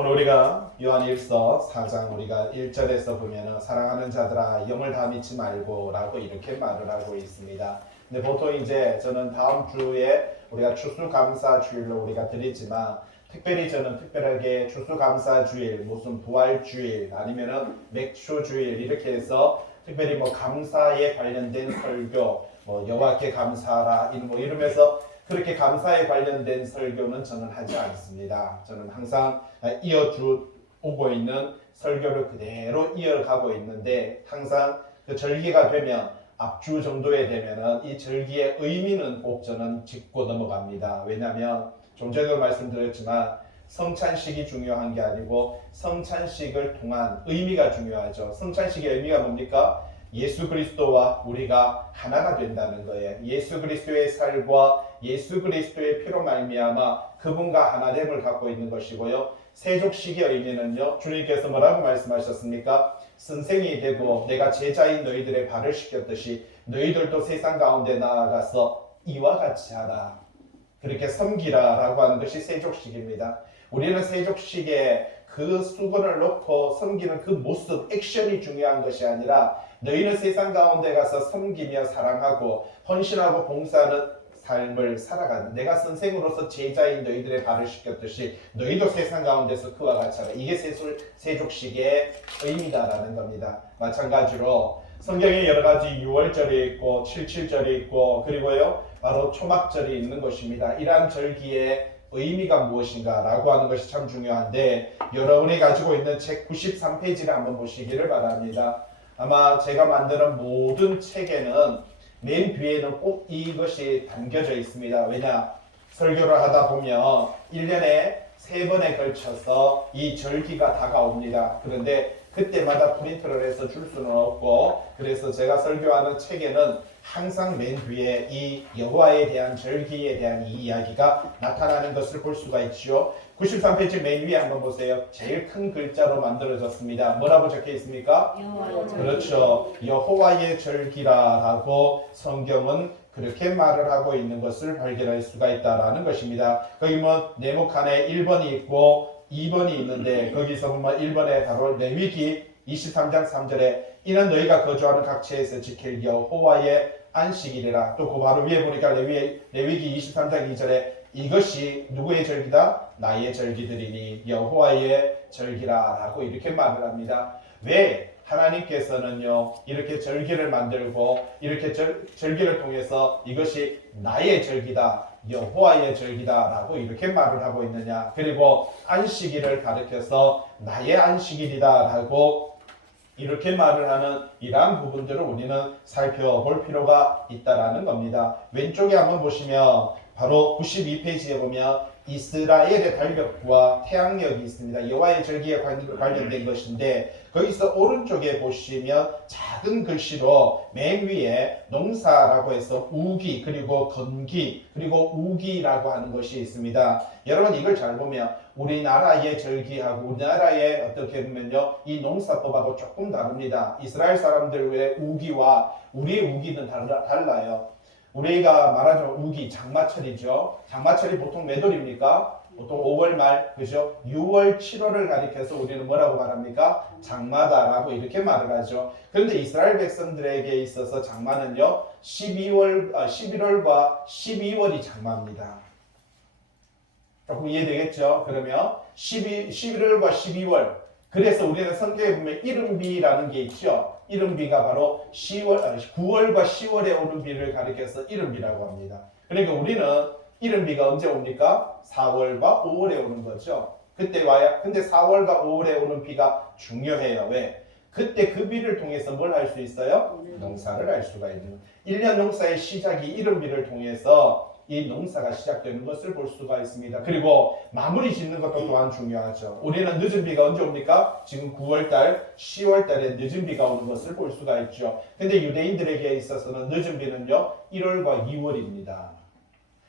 오늘 우리가 요한일서 4장 우리가 1절에서 보면은 사랑하는 자들아 영을 다 믿지 말고 라고 이렇게 말을 하고 있습니다. 근데 보통 이제 저는 다음 주에 우리가 추수감사주일로 우리가 드리지만 특별히 저는 특별하게 추수감사주일, 무슨 부활주일 아니면은 맥주주일 이렇게 해서 특별히 뭐 감사에 관련된 설교, 뭐 여호와께 감사하라 뭐 이러면서 그렇게 감사에 관련된 설교는 저는 하지 않습니다. 저는 항상 오고 있는 설교를 그대로 이어가고 있는데 항상 그 절기가 되면 앞주 정도에 되면은 이 절기의 의미는 꼭 저는 짚고 넘어갑니다. 왜냐하면 좀 전에도 말씀드렸지만 성찬식이 중요한 게 아니고 성찬식을 통한 의미가 중요하죠. 성찬식의 의미가 뭡니까? 예수 그리스도와 우리가 하나가 된다는 거예요. 예수 그리스도의 살과 예수 그리스도의 피로 말미암아 그분과 하나됨을 갖고 있는 것이고요. 세족식의 의미는요. 주님께서 뭐라고 말씀하셨습니까? 선생이 되고 내가 제자인 너희들의 발을 씻겼듯이 너희들도 세상 가운데 나아가서 이와 같이 하라. 그렇게 섬기라라고 하는 것이 세족식입니다. 우리는 세족식에 그 수건을 놓고 섬기는 그 모습, 액션이 중요한 것이 아니라 너희는 세상 가운데 가서 섬기며 사랑하고 헌신하고 봉사하는 삶을 살아가는 내가 선생으로서 제자인 너희들의 발을 씻겼듯이 너희도 세상 가운데서 그와 같이 하라. 이게 세족식의 의미다라는 겁니다. 마찬가지로 성경에 여러 가지 6월절이 있고 77절이 있고 그리고요 바로 초막절이 있는 것입니다. 이러한 절기의 의미가 무엇인가 라고 하는 것이 참 중요한데 여러분이 가지고 있는 책 93페이지를 한번 보시기를 바랍니다. 아마 제가 만드는 모든 책에는 맨 뒤에는 꼭 이것이 담겨져 있습니다. 왜냐? 설교를 하다 보면 1년에 3번에 걸쳐서 이 절기가 다가옵니다. 그런데 그때마다 프린트를 해서 줄 수는 없고 그래서 제가 설교하는 책에는 항상 맨 뒤에 이 여호와에 대한 절기에 대한 이 이야기가 나타나는 것을 볼 수가 있죠. 93페이지 맨 위에 한번 보세요. 제일 큰 글자로 만들어졌습니다. 뭐라고 적혀 있습니까? 그렇죠. 여호와의 절기라라고 성경은 그렇게 말을 하고 있는 것을 발견할 수가 있다라는 것입니다. 거기 뭐 네모 칸에 1번이 있고 2번이 있는데 거기서 보면 1번에 바로 레위기 23장 3절에 이는 너희가 거주하는 각 지에서 지킬 여호와의 안식일이라. 또 그 바로 위에 보니까 레위기 23장 2절에 이것이 누구의 절기다? 나의 절기들이니 여호와의 절기라 라고 이렇게 말을 합니다. 왜 하나님께서는요 이렇게 절기를 만들고 이렇게 절기를 통해서 이것이 나의 절기다 여호와의 절기다 라고 이렇게 말을 하고 있느냐. 그리고 안식일을 가리켜서 나의 안식일이다 라고 이렇게 말을 하는 이러한 부분들을 우리는 살펴볼 필요가 있다라는 겁니다. 왼쪽에 한번 보시면 바로 92페이지에 보면 이스라엘의 달력과 태양력이 있습니다. 여호와의 절기에 관련된 것인데 거기서 오른쪽에 보시면 작은 글씨로 맨 위에 농사라고 해서 우기 그리고 건기 그리고 우기라고 하는 것이 있습니다. 여러분 이걸 잘 보면 우리나라의 절기하고 우리나라의 어떻게 보면요 이 농사법하고 조금 다릅니다. 이스라엘 사람들의 우기와 우리의 우기는 달라요. 우리가 말하자면 우기 장마철이죠. 장마철이 보통 몇 월입니까? 보통 5월 말, 그죠? 6월, 7월을 가리켜서 우리는 뭐라고 말합니까? 장마다라고 이렇게 말을 하죠. 그런데 이스라엘 백성들에게 있어서 장마는요, 11월과 12월이 장마입니다. 조금 이해되겠죠? 그러면 11월과 12월. 그래서 우리는 성경에 보면 이른비라는 게 있죠. 이른비가 바로 9월과 10월에 오는 비를 가리켜서 이른비라고 합니다. 그러니까 우리는 이른비가 언제 옵니까? 4월과 5월에 오는 거죠. 그때 와야. 근데 4월과 5월에 오는 비가 중요해요. 왜? 그때 그 비를 통해서 뭘 할 수 있어요? 농사를 할 수가 있는. 1년 농사의 시작이 이른비를 통해서 이 농사가 시작되는 것을 볼 수가 있습니다. 그리고 마무리 짓는 것도 또한 중요하죠. 우리는 늦은 비가 언제 옵니까? 지금 9월달, 10월달에 늦은 비가 오는 것을 볼 수가 있죠. 근데 유대인들에게 있어서는 늦은 비는요 1월과 2월입니다.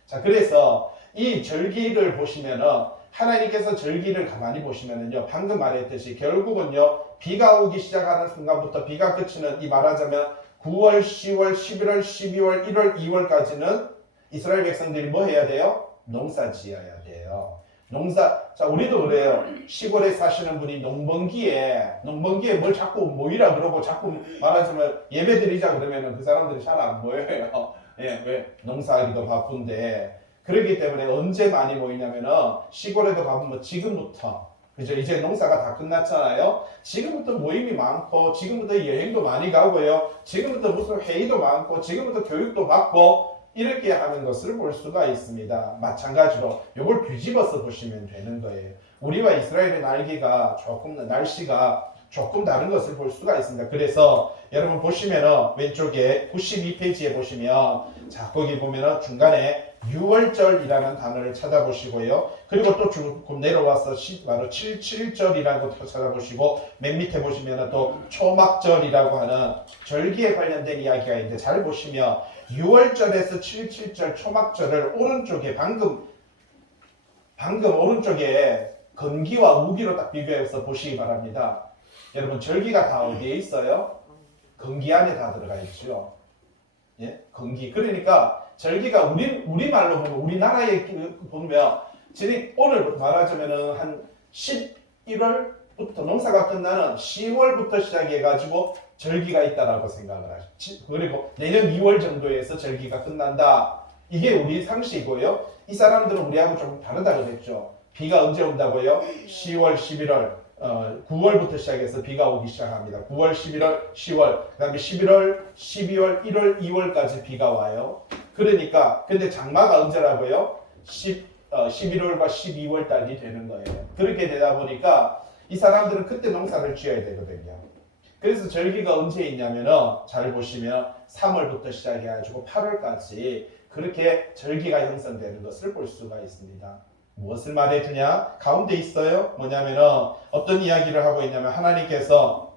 자, 그래서 이 절기를 보시면은 하나님께서 절기를 가만히 보시면은요 방금 말했듯이 결국은요 비가 오기 시작하는 순간부터 비가 그치는 이 말하자면 9월, 10월, 11월, 12월, 1월, 2월까지는 이스라엘 백성들이 뭐 해야 돼요? 농사 지어야 돼요. 자, 우리도 그래요. 시골에 사시는 분이 농번기에 뭘 자꾸 모이라 그러고 자꾸 말하자면 예배 드리자 그러면은 그 사람들이 잘 안 모여요. 예, 왜? 농사하기도 바쁜데. 그렇기 때문에 언제 많이 모이냐면은 시골에도 가보면 지금부터 그죠? 이제 농사가 다 끝났잖아요. 지금부터 모임이 많고, 지금부터 여행도 많이 가고요. 지금부터 무슨 회의도 많고, 지금부터 교육도 받고, 이렇게 하는 것을 볼 수가 있습니다. 마찬가지로 이걸 뒤집어서 보시면 되는 거예요. 우리와 이스라엘의 날씨가 조금 다른 것을 볼 수가 있습니다. 그래서 여러분 보시면은 왼쪽에 92페이지에 보시면 자 거기 보면은 중간에 6월절이라는 단어를 찾아보시고요. 그리고 또 조금 내려와서 바로 77절이라는 것도 찾아보시고 맨 밑에 보시면 또 초막절이라고 하는 절기에 관련된 이야기가 있는데 잘 보시면 6월절에서 77절 초막절을 오른쪽에 방금 오른쪽에 건기와 우기로 딱 비교해서 보시기 바랍니다. 여러분 절기가 다 어디에 있어요? 건기 안에 다 들어가 있죠. 예? 건기. 그러니까 절기가 우리말로 보면 우리나라에 보면 오늘 말하자면은 한 11월부터 농사가 끝나는 10월부터 시작해가지고 절기가 있다라고 생각을 하죠. 그리고 내년 2월 정도에서 절기가 끝난다. 이게 우리 상식이고요. 이 사람들은 우리하고 좀 다르다 그랬죠. 비가 언제 온다고요? 10월, 11월, 9월부터 시작해서 비가 오기 시작합니다. 9월, 11월, 10월, 그 다음에 11월, 12월, 1월, 2월까지 비가 와요. 그러니까 근데 장마가 언제라고요? 11월과 12월 달이 되는 거예요. 그렇게 되다 보니까 이 사람들은 그때 농사를 지어야 되거든요. 그래서 절기가 언제 있냐면은 잘 보시면 3월부터 시작해가지고 8월까지 그렇게 절기가 형성되는 것을 볼 수가 있습니다. 무엇을 말해주냐? 가운데 있어요. 뭐냐면은 어떤 이야기를 하고 있냐면 하나님께서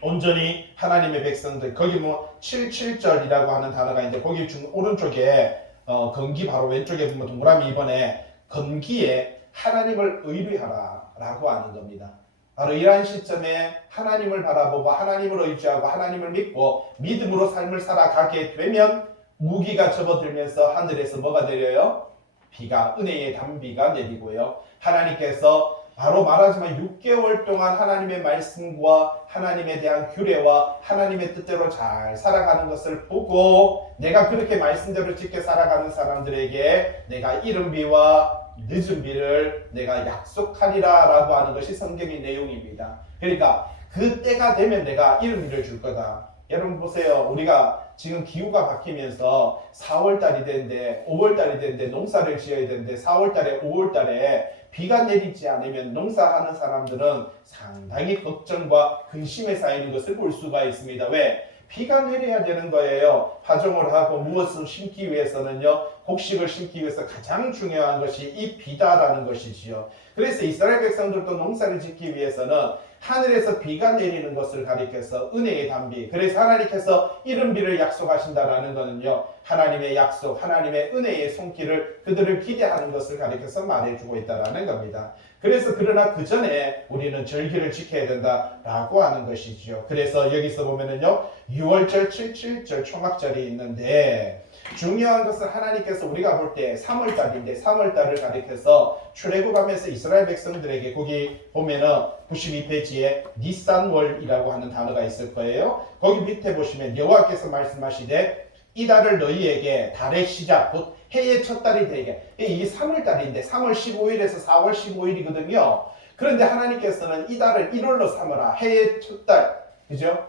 온전히 하나님의 백성들 거기 뭐 77절이라고 하는 단어가 있는데 거기 오른쪽에 건기 바로 왼쪽에 보면 동그라미 2번에 건기에 하나님을 의뢰하라 라고 하는 겁니다. 바로 이러한 시점에 하나님을 바라보고 하나님을 의지하고 하나님을 믿고 믿음으로 삶을 살아가게 되면 무기가 접어들면서 하늘에서 뭐가 내려요? 비가 은혜의 단비가 내리고요. 하나님께서 바로 말하지만 6개월 동안 하나님의 말씀과 하나님에 대한 규례와 하나님의 뜻대로 잘 살아가는 것을 보고 내가 그렇게 말씀대로 지켜 살아가는 사람들에게 내가 이른 비와 늦은 비를 내가 약속하리라 라고 하는 것이 성경의 내용입니다. 그러니까 그 때가 되면 내가 이른 비를 줄 거다. 여러분 보세요. 우리가 지금 기후가 바뀌면서 4월달이 되는데 5월달이 되는데 농사를 지어야 되는데 4월달에 5월달에 비가 내리지 않으면 농사하는 사람들은 상당히 걱정과 근심에 쌓이는 것을 볼 수가 있습니다. 왜? 비가 내려야 되는 거예요. 파종을 하고 무엇을 심기 위해서는요. 곡식을 심기 위해서 가장 중요한 것이 이 비다라는 것이지요. 그래서 이스라엘 백성들도 농사를 짓기 위해서는 하늘에서 비가 내리는 것을 가리켜서 은혜의 단비. 그래서 하나님께서 이른 비를 약속하신다라는 것은요. 하나님의 약속, 하나님의 은혜의 손길을 그들을 기대하는 것을 가리켜서 말해주고 있다라는 겁니다. 그래서 그러나 그 전에 우리는 절기를 지켜야 된다라고 하는 것이지요. 그래서 여기서 보면은요. 6월절, 77절 초막절이 있는데 중요한 것은 하나님께서 우리가 볼 때 3월달인데 3월달을 가리켜서 출애굽하면서 이스라엘 백성들에게 거기 보면은 92페이지에 니산월이라고 하는 단어가 있을 거예요. 거기 밑에 보시면 여호와께서 말씀하시되 이 달을 너희에게 달의 시작 곧 해의 첫 달이 되게 이게 3월달인데 3월 15일에서 4월 15일이거든요. 그런데 하나님께서는 이 달을 1월로 삼으라 해의 첫 달 그죠?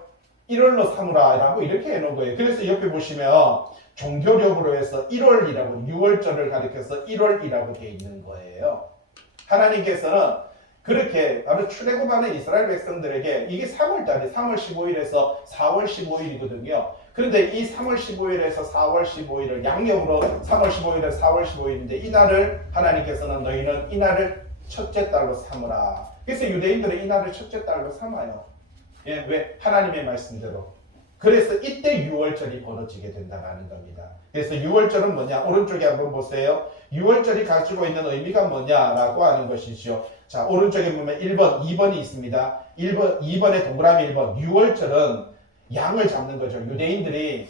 1월로 삼으라 라고 이렇게 해놓은 거예요. 그래서 옆에 보시면 종교력으로 해서 1월이라고 6월절을 가리켜서 1월이라고 되어 있는 거예요. 하나님께서는 그렇게 바로 출애굽하는 이스라엘 백성들에게 이게 3월달이 3월 15일에서 4월 15일이거든요. 그런데 이 3월 15일에서 4월 15일을 양력으로 3월 15일에서 4월 15일인데 이 날을 하나님께서는 너희는 이 날을 첫째 달로 삼으라. 그래서 유대인들은 이 날을 첫째 달로 삼아요. 예, 왜? 하나님의 말씀대로. 그래서 이때 6월절이 벌어지게 된다는 겁니다. 그래서 6월절은 뭐냐? 오른쪽에 한번 보세요. 6월절이 가지고 있는 의미가 뭐냐라고 하는 것이죠. 자, 오른쪽에 보면 1번, 2번이 있습니다. 2번에 동그라미 1번. 6월절은 양을 잡는 거죠. 유대인들이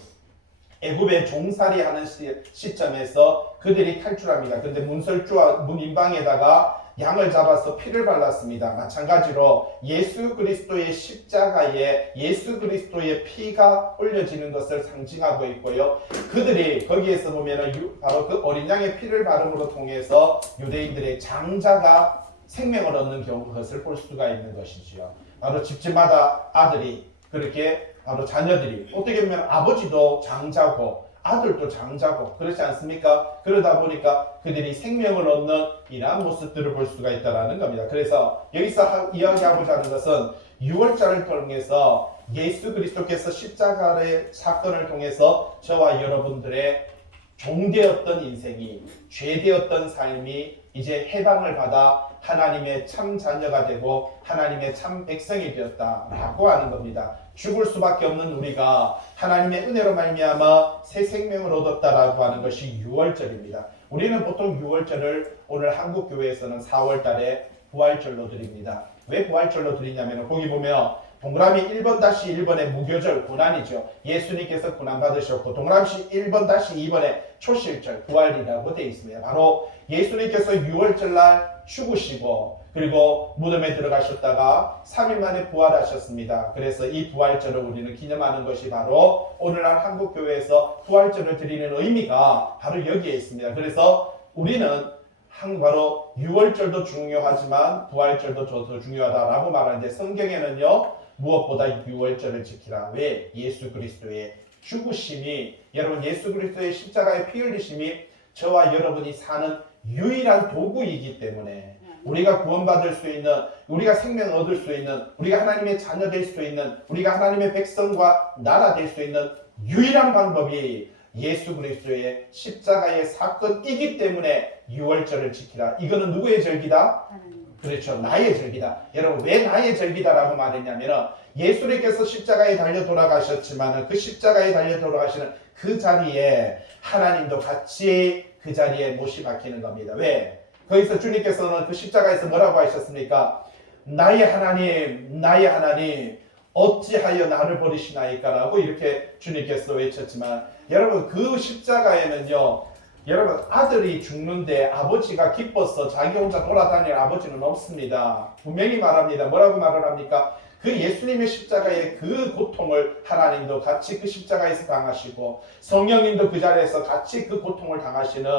애굽에 종살이 하는 시점에서 그들이 탈출합니다. 근데 문설주와 문인방에다가 양을 잡아서 피를 발랐습니다. 마찬가지로 예수 그리스도의 십자가에 예수 그리스도의 피가 올려지는 것을 상징하고 있고요. 그들이 거기에서 보면은 바로 그 어린 양의 피를 바름으로 통해서 유대인들의 장자가 생명을 얻는 것을 볼 수가 있는 것이지요. 바로 집집마다 아들이 그렇게 바로 자녀들이 어떻게 보면 아버지도 장자고 아들도 장자고 그렇지 않습니까? 그러다 보니까 그들이 생명을 얻는 이러한 모습들을 볼 수가 있다는 겁니다. 그래서 여기서 이야기하고자 하는 것은 6월절을 통해서 예수 그리스도께서 십자가의 사건을 통해서 저와 여러분들의 종되었던 인생이 죄되었던 삶이 이제 해방을 받아 하나님의 참 자녀가 되고 하나님의 참 백성이 되었다라고 하는 겁니다. 죽을 수밖에 없는 우리가 하나님의 은혜로 말미암아 새 생명을 얻었다라고 하는 것이 6월절입니다. 우리는 보통 6월절을 오늘 한국 교회에서는 4월 달에 부활절로 드립니다. 왜 부활절로 드리냐면 거기 보면 동그라미 1번-1번의 무교절 고난이죠. 예수님께서 고난 받으셨고 동그라미 1번-2번의 초실절 부활이라고 되어 있습니다. 바로 예수님께서 6월절 날 죽으시고 그리고 무덤에 들어가셨다가 3일 만에 부활하셨습니다. 그래서 이 부활절을 우리는 기념하는 것이 바로 오늘날 한국교회에서 부활절을 드리는 의미가 바로 여기에 있습니다. 그래서 우리는 바로 6월절도 중요하지만 부활절도 더 중요하다라고 말하는데 성경에는요 무엇보다 6월절을 지키라. 왜? 예수 그리스도의 죽으심이 여러분 예수 그리스도의 십자가의 피 흘리심이 저와 여러분이 사는 유일한 도구이기 때문에 우리가 구원받을 수 있는 우리가 생명을 얻을 수 있는 우리가 하나님의 자녀 될 수 있는 우리가 하나님의 백성과 나라 될 수 있는 유일한 방법이 예수 그리스도의 십자가의 사건이기 때문에 6월절을 지키라. 이거는 누구의 절기다? 그렇죠. 나의 절기다. 여러분 왜 나의 절기다라고 말했냐면 예수님께서 십자가에 달려 돌아가셨지만 그 십자가에 달려 돌아가시는 그 자리에 하나님도 같이 그 자리에 못이 박히는 겁니다. 왜? 거기서 주님께서는 그 십자가에서 뭐라고 하셨습니까? 나의 하나님 어찌하여 나를 버리시나이까 라고 이렇게 주님께서 외쳤지만 여러분 그 십자가에는요 여러분 아들이 죽는데 아버지가 기뻐서 자기 혼자 돌아다닐 아버지는 없습니다. 분명히 말합니다. 뭐라고 말을 합니까? 그 예수님의 십자가의 그 고통을 하나님도 같이 그 십자가에서 당하시고 성령님도 그 자리에서 같이 그 고통을 당하시는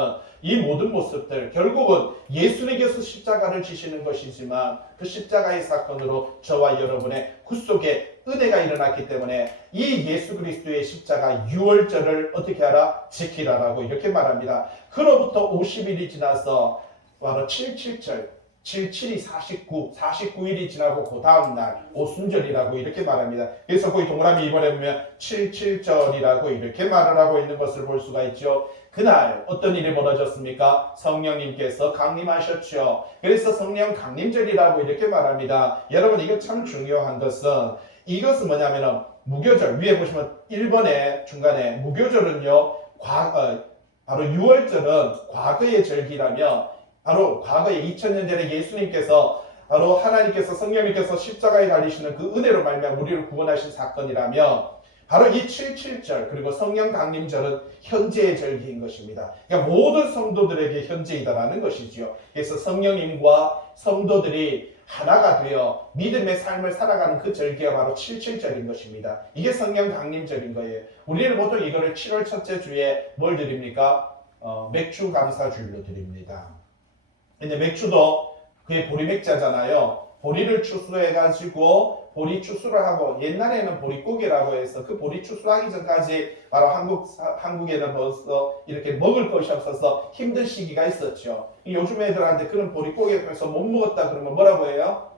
이 모든 모습들 결국은 예수님께서 십자가를 지시는 것이지만 그 십자가의 사건으로 저와 여러분의 구속의 은혜가 일어났기 때문에 이 예수 그리스도의 십자가 6월절을 어떻게 하라? 지키라라고 이렇게 말합니다. 그로부터 50일이 지나서 바로 77절 77이 49일이 지나고 그 다음날 오순절이라고 이렇게 말합니다. 그래서 거기 동그라미 2번에 보면 77절이라고 이렇게 말을 하고 있는 것을 볼 수가 있죠. 그날 어떤 일이 벌어졌습니까? 성령님께서 강림하셨죠. 그래서 성령 강림절이라고 이렇게 말합니다. 여러분 이거 참 중요한 것은 이것은 뭐냐면 무교절 위에 보시면 1번에 중간에 무교절은요 바로 6월절은 과거의 절기라며 바로 과거에 2000년 전에 예수님께서 바로 하나님께서 성령님께서 십자가에 달리시는 그 은혜로 말미암아 우리를 구원하신 사건이라며 바로 이 77절 그리고 성령 강림절은 현재의 절기인 것입니다. 그러니까 모든 성도들에게 현재이다라는 것이지요. 그래서 성령님과 성도들이 하나가 되어 믿음의 삶을 살아가는 그 절기가 바로 77절인 것입니다. 이게 성령 강림절인 거예요. 우리는 보통 이거를 7월 첫째 주에 뭘 드립니까? 맥주 감사주일로 드립니다. 근데 맥주도 그게 보리맥자잖아요. 보리를 추수해가지고 보리 추수를 하고 옛날에는 보리고개라고 해서 그 보리 추수하기 전까지 바로 한국에는 벌써 이렇게 먹을 것이 없어서 힘든 시기가 있었죠. 요즘 애들한테 그런 보리고개 해서 못 먹었다 그러면 뭐라고 해요?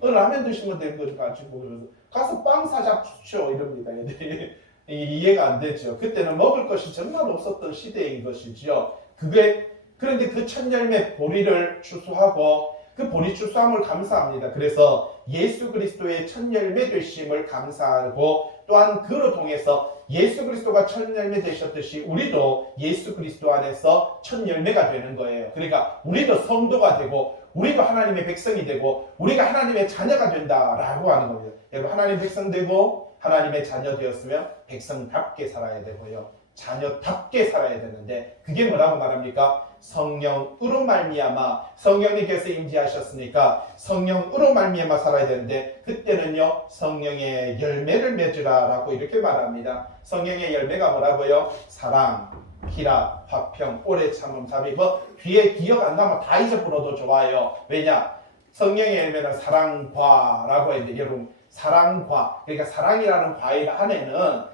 라면 드시면 되는 거죠. 가지고 가서 빵 사잡죠 이럽니다. 애들이 이해가 안 되죠. 그때는 먹을 것이 정말 없었던 시대인 것이죠. 그런데 그 첫 열매 보리를 추수하고 그 보리 추수함을 감사합니다. 그래서 예수 그리스도의 첫 열매 되심을 감사하고 또한 그로 통해서 예수 그리스도가 첫 열매 되셨듯이 우리도 예수 그리스도 안에서 첫 열매가 되는 거예요. 그러니까 우리도 성도가 되고 우리도 하나님의 백성이 되고 우리가 하나님의 자녀가 된다라고 하는 겁니다. 여러분 하나님의 백성 되고 하나님의 자녀 되었으면 백성답게 살아야 되고요. 자녀답게 살아야 되는데 그게 뭐라고 말합니까? 성령으로 말미암아 성령님께서 임재하셨으니까 성령으로 말미암아 살아야 되는데 그때는요 성령의 열매를 맺으라라고 이렇게 말합니다. 성령의 열매가 뭐라고요? 사랑, 희락, 화평, 오래 참음, 자비. 뭐 뒤에 기억 안 나면 다 잊어버려도 좋아요. 왜냐? 성령의 열매는 사랑과라고 했는데 여러분 사랑과 그러니까 사랑이라는 과일 안에는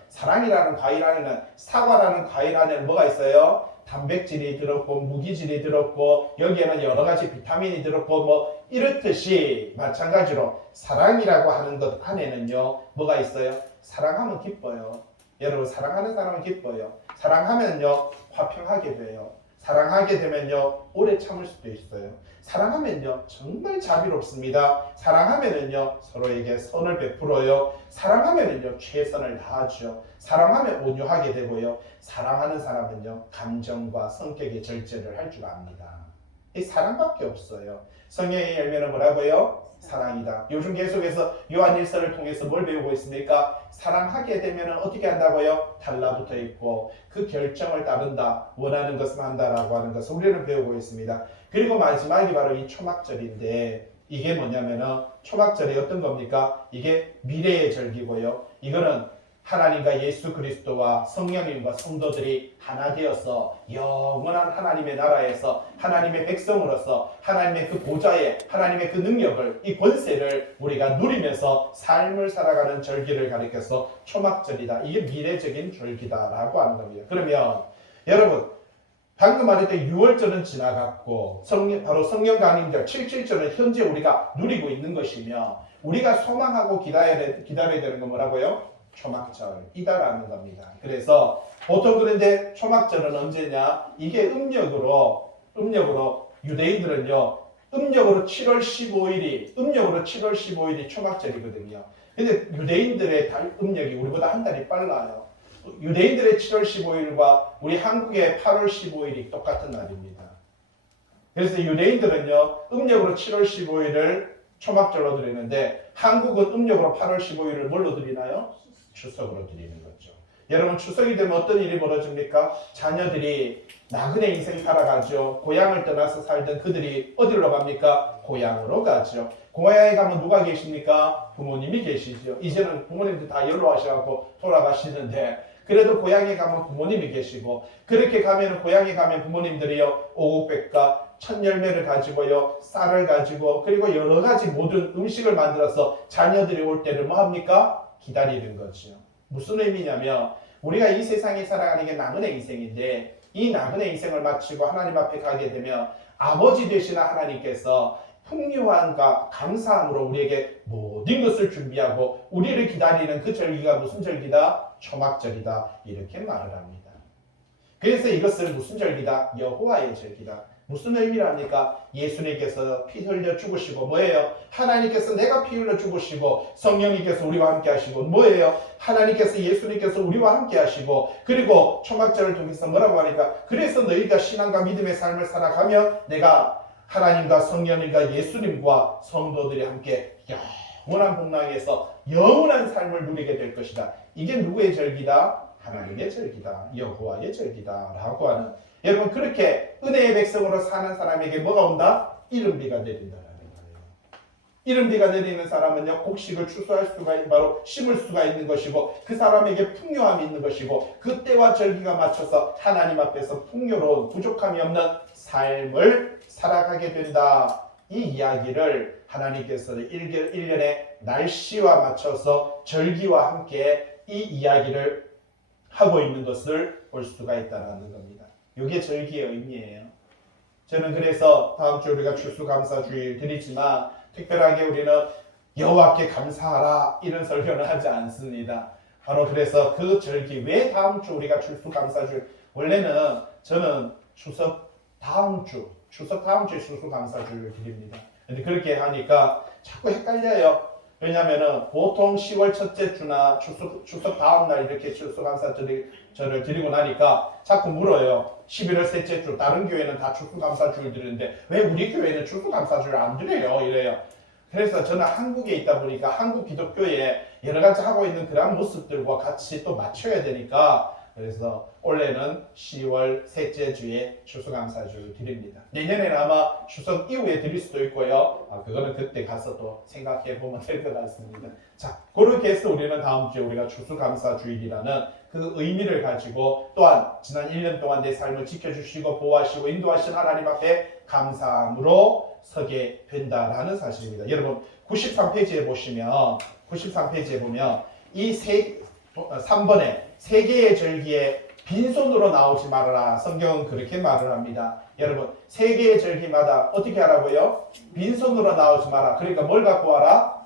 사과라는 과일 안에는 뭐가 있어요? 단백질이 들었고 무기질이 들었고 여기에는 여러 가지 비타민이 들었고 뭐 이렇듯이 마찬가지로 사랑이라고 하는 것 안에는요 뭐가 있어요? 사랑하면 기뻐요. 여러분 사랑하는 사람은 기뻐요. 사랑하면요 화평하게 돼요. 사랑하게 되면요 오래 참을 수도 있어요. 사랑하면요 정말 자비롭습니다. 사랑하면은요 서로에게 선을 베풀어요. 사랑하면은요 최선을 다하죠. 사랑하면 온유하게 되고요. 사랑하는 사람은요 감정과 성격의 절제를 할 줄 압니다. 이 사랑밖에 없어요. 성령의 열매는 뭐라고요? 사랑이다. 요즘 계속해서 요한일서를 통해서 뭘 배우고 있습니까? 사랑하게 되면 어떻게 한다고요? 달라붙어 있고 그 결정을 따른다. 원하는 것을 한다라고 하는 것을 우리는 배우고 있습니다. 그리고 마지막이 바로 이 초막절인데 이게 뭐냐면은 초막절이 어떤 겁니까? 이게 미래의 절기고요. 이거는 하나님과 예수 그리스도와 성령님과 성도들이 하나 되어서 영원한 하나님의 나라에서 하나님의 백성으로서 하나님의 그 보좌에 하나님의 그 능력을 이 권세를 우리가 누리면서 삶을 살아가는 절기를 가리켜서 초막절이다. 이게 미래적인 절기다라고 하는 겁니다. 그러면 여러분 방금 말했던 6월절은 지나갔고 바로 성령 강림절 77절은 현재 우리가 누리고 있는 것이며 우리가 소망하고 기다려야 되는 건 뭐라고요? 초막절이다라는 겁니다. 그래서 보통 그런데 초막절은 언제냐? 이게 음력으로 유대인들은요 음력으로 7월 15일이 초막절이거든요. 근데 유대인들의 음력이 우리보다 한 달이 빨라요. 유대인들의 7월 15일과 우리 한국의 8월 15일이 똑같은 날입니다. 그래서 유대인들은요 음력으로 7월 15일을 초막절로 드리는데 한국은 음력으로 8월 15일을 뭘로 드리나요? 추석으로 드리는 거죠. 여러분 추석이 되면 어떤 일이 벌어집니까? 자녀들이 나그네 인생 살아가죠. 고향을 떠나서 살던 그들이 어디로 갑니까? 고향으로 가죠. 고향에 가면 누가 계십니까? 부모님이 계시죠. 이제는 부모님들 다 연로하셔서 돌아가시는데 그래도 고향에 가면 부모님이 계시고 그렇게 가면 고향에 가면 부모님들이요 오곡백과 천열매를 가지고요 쌀을 가지고 그리고 여러 가지 모든 음식을 만들어서 자녀들이 올 때를 뭐 합니까? 기다리는 거죠. 무슨 의미냐면 우리가 이 세상에 살아가는 게 나그네 인생인데 이 나그네 인생을 마치고 하나님 앞에 가게 되면 아버지 되시는 하나님께서 풍요함과 감사함으로 우리에게 모든 것을 준비하고 우리를 기다리는 그 절기가 무슨 절기다? 초막절이다. 이렇게 말을 합니다. 그래서 이것을 무슨 절기다? 여호와의 절기다. 무슨 의미랍니까? 예수님께서 피 흘려 죽으시고 뭐예요? 하나님께서 내가 피 흘려 죽으시고 성령님께서 우리와 함께 하시고 뭐예요? 하나님께서 예수님께서 우리와 함께 하시고 그리고 초막절을 통해서 뭐라고 하니까 그래서 너희가 신앙과 믿음의 삶을 살아가며 내가 하나님과 성령님과 예수님과 성도들이 함께 영원한 복락에서 영원한 삶을 누리게 될 것이다. 이게 누구의 절기다? 하나님의 절기다. 여호와의 절기다 라고 하는 여러분 그렇게 은혜의 백성으로 사는 사람에게 뭐가 온다? 이른비가 내린다라는 거예요. 이른비가 내리는 사람은요 곡식을 추수할 수가 바로 심을 수가 있는 것이고 그 사람에게 풍요함이 있는 것이고 그때와 절기가 맞춰서 하나님 앞에서 풍요로운 부족함이 없는 삶을 살아가게 된다. 이 이야기를 하나님께서 1년의 날씨와 맞춰서 절기와 함께 이 이야기를 하고 있는 것을 볼 수가 있다는 겁니다. 이게 절기의 의미예요. 저는 그래서 다음 주 우리가 추수감사주일 드리지만 특별하게 우리는 여호와께 감사하라 이런 설교는 하지 않습니다. 바로 그래서 그 절기 왜 다음 주 우리가 추수감사주일 원래는 저는 추석 다음 주에 추수감사주일을 드립니다. 근데 그렇게 하니까 자꾸 헷갈려요. 왜냐면은 보통 10월 첫째 주나 추석 다음 날 이렇게 추수감사절을 드리고 나니까 자꾸 물어요. 11월 셋째 주 다른 교회는 다 추수감사주일 드리는데 왜 우리 교회는 추수감사주일 안 드려요? 이래요. 그래서 저는 한국에 있다 보니까 한국 기독교에 여러 가지 하고 있는 그런 모습들과 같이 또 맞춰야 되니까 그래서 올해는 10월 셋째 주에 추수감사주를 드립니다. 내년에는 아마 추석 이후에 드릴 수도 있고요. 그거는 그때 가서 또 생각해 보면 될 것 같습니다. 자, 그렇게 해서 우리는 다음 주에 우리가 추수감사주일이라는 그 의미를 가지고 또한 지난 1년 동안 내 삶을 지켜주시고 보호하시고 인도하신 하나님 앞에 감사함으로 서게 된다라는 사실입니다. 여러분 93페이지에 보면 이 3번에 세 개의 절기에 빈손으로 나오지 말아라. 성경은 그렇게 말을 합니다. 여러분 세 개의 절기마다 어떻게 하라고요? 빈손으로 나오지 마라. 그러니까 뭘 갖고 와라?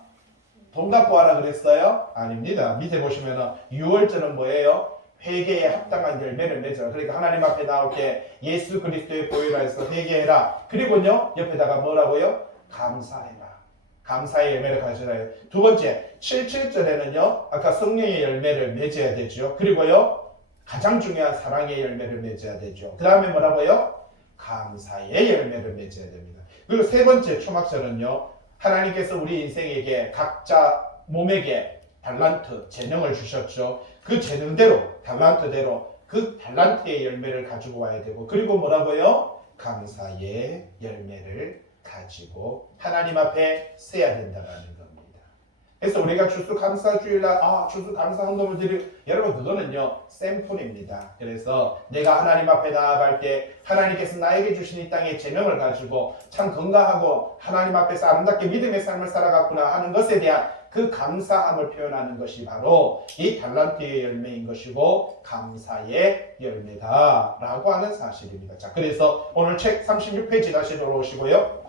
돈 갖고 와라 그랬어요? 아닙니다. 밑에 보시면은 6월절은 뭐예요? 회개에 합당한 열매를 맺어라. 그러니까 하나님 앞에 나올 때 예수 그리스도의 보혈로 해서 회개해라. 그리고요 옆에다가 뭐라고요? 감사해라. 감사의 열매를 가져라. 두 번째 77절에는요 아까 성령의 열매를 맺어야 되죠. 그리고요 가장 중요한 사랑의 열매를 맺어야 되죠. 그 다음에 뭐라고요? 감사의 열매를 맺어야 됩니다. 그리고 세 번째 초막절은요 하나님께서 우리 인생에게 각자 몸에게 달란트, 재능을 주셨죠. 그 재능대로, 달란트대로 그 달란트의 열매를 가지고 와야 되고 그리고 뭐라고요? 감사의 열매를 가지고 하나님 앞에 써야 된다는 겁니다. 그래서 우리가 추수감사주일날 추수감사헌금을 드리고 여러분 그거는요 샘플입니다. 그래서 내가 하나님 앞에 나아갈 때 하나님께서 나에게 주신 이 땅의 재능을 가지고 참 건강하고 하나님 앞에서 아름답게 믿음의 삶을 살아갔구나 하는 것에 대한 그 감사함을 표현하는 것이 바로 이 달란트의 열매인 것이고 감사의 열매다라고 하는 사실입니다. 자, 그래서 오늘 책 36페이지 다시 돌아오시고요.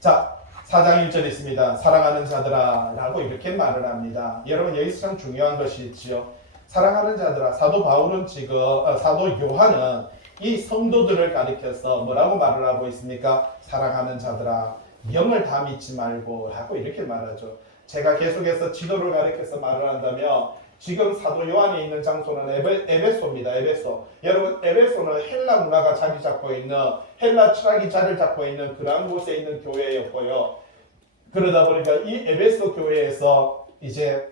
자, 4장 1절 있습니다. 사랑하는 자들아 라고 이렇게 말을 합니다. 여러분 여기서 참 중요한 것이 있지요. 사랑하는 자들아, 사도 바울은 지금 사도 요한은 이 성도들을 가리켜서 뭐라고 말을 하고 있습니까? 사랑하는 자들아 영을 다 믿지 말고 라고 이렇게 말하죠. 제가 계속해서 지도를 가리켜서 말을 한다면 지금 사도 요한이 있는 장소는 에베소입니다. 에베소. 여러분 에베소는 헬라 문화가 자리 잡고 있는 헬라 철학이 자리를 잡고 있는 그런 곳에 있는 교회였고요. 그러다 보니까 이 에베소 교회에서 이제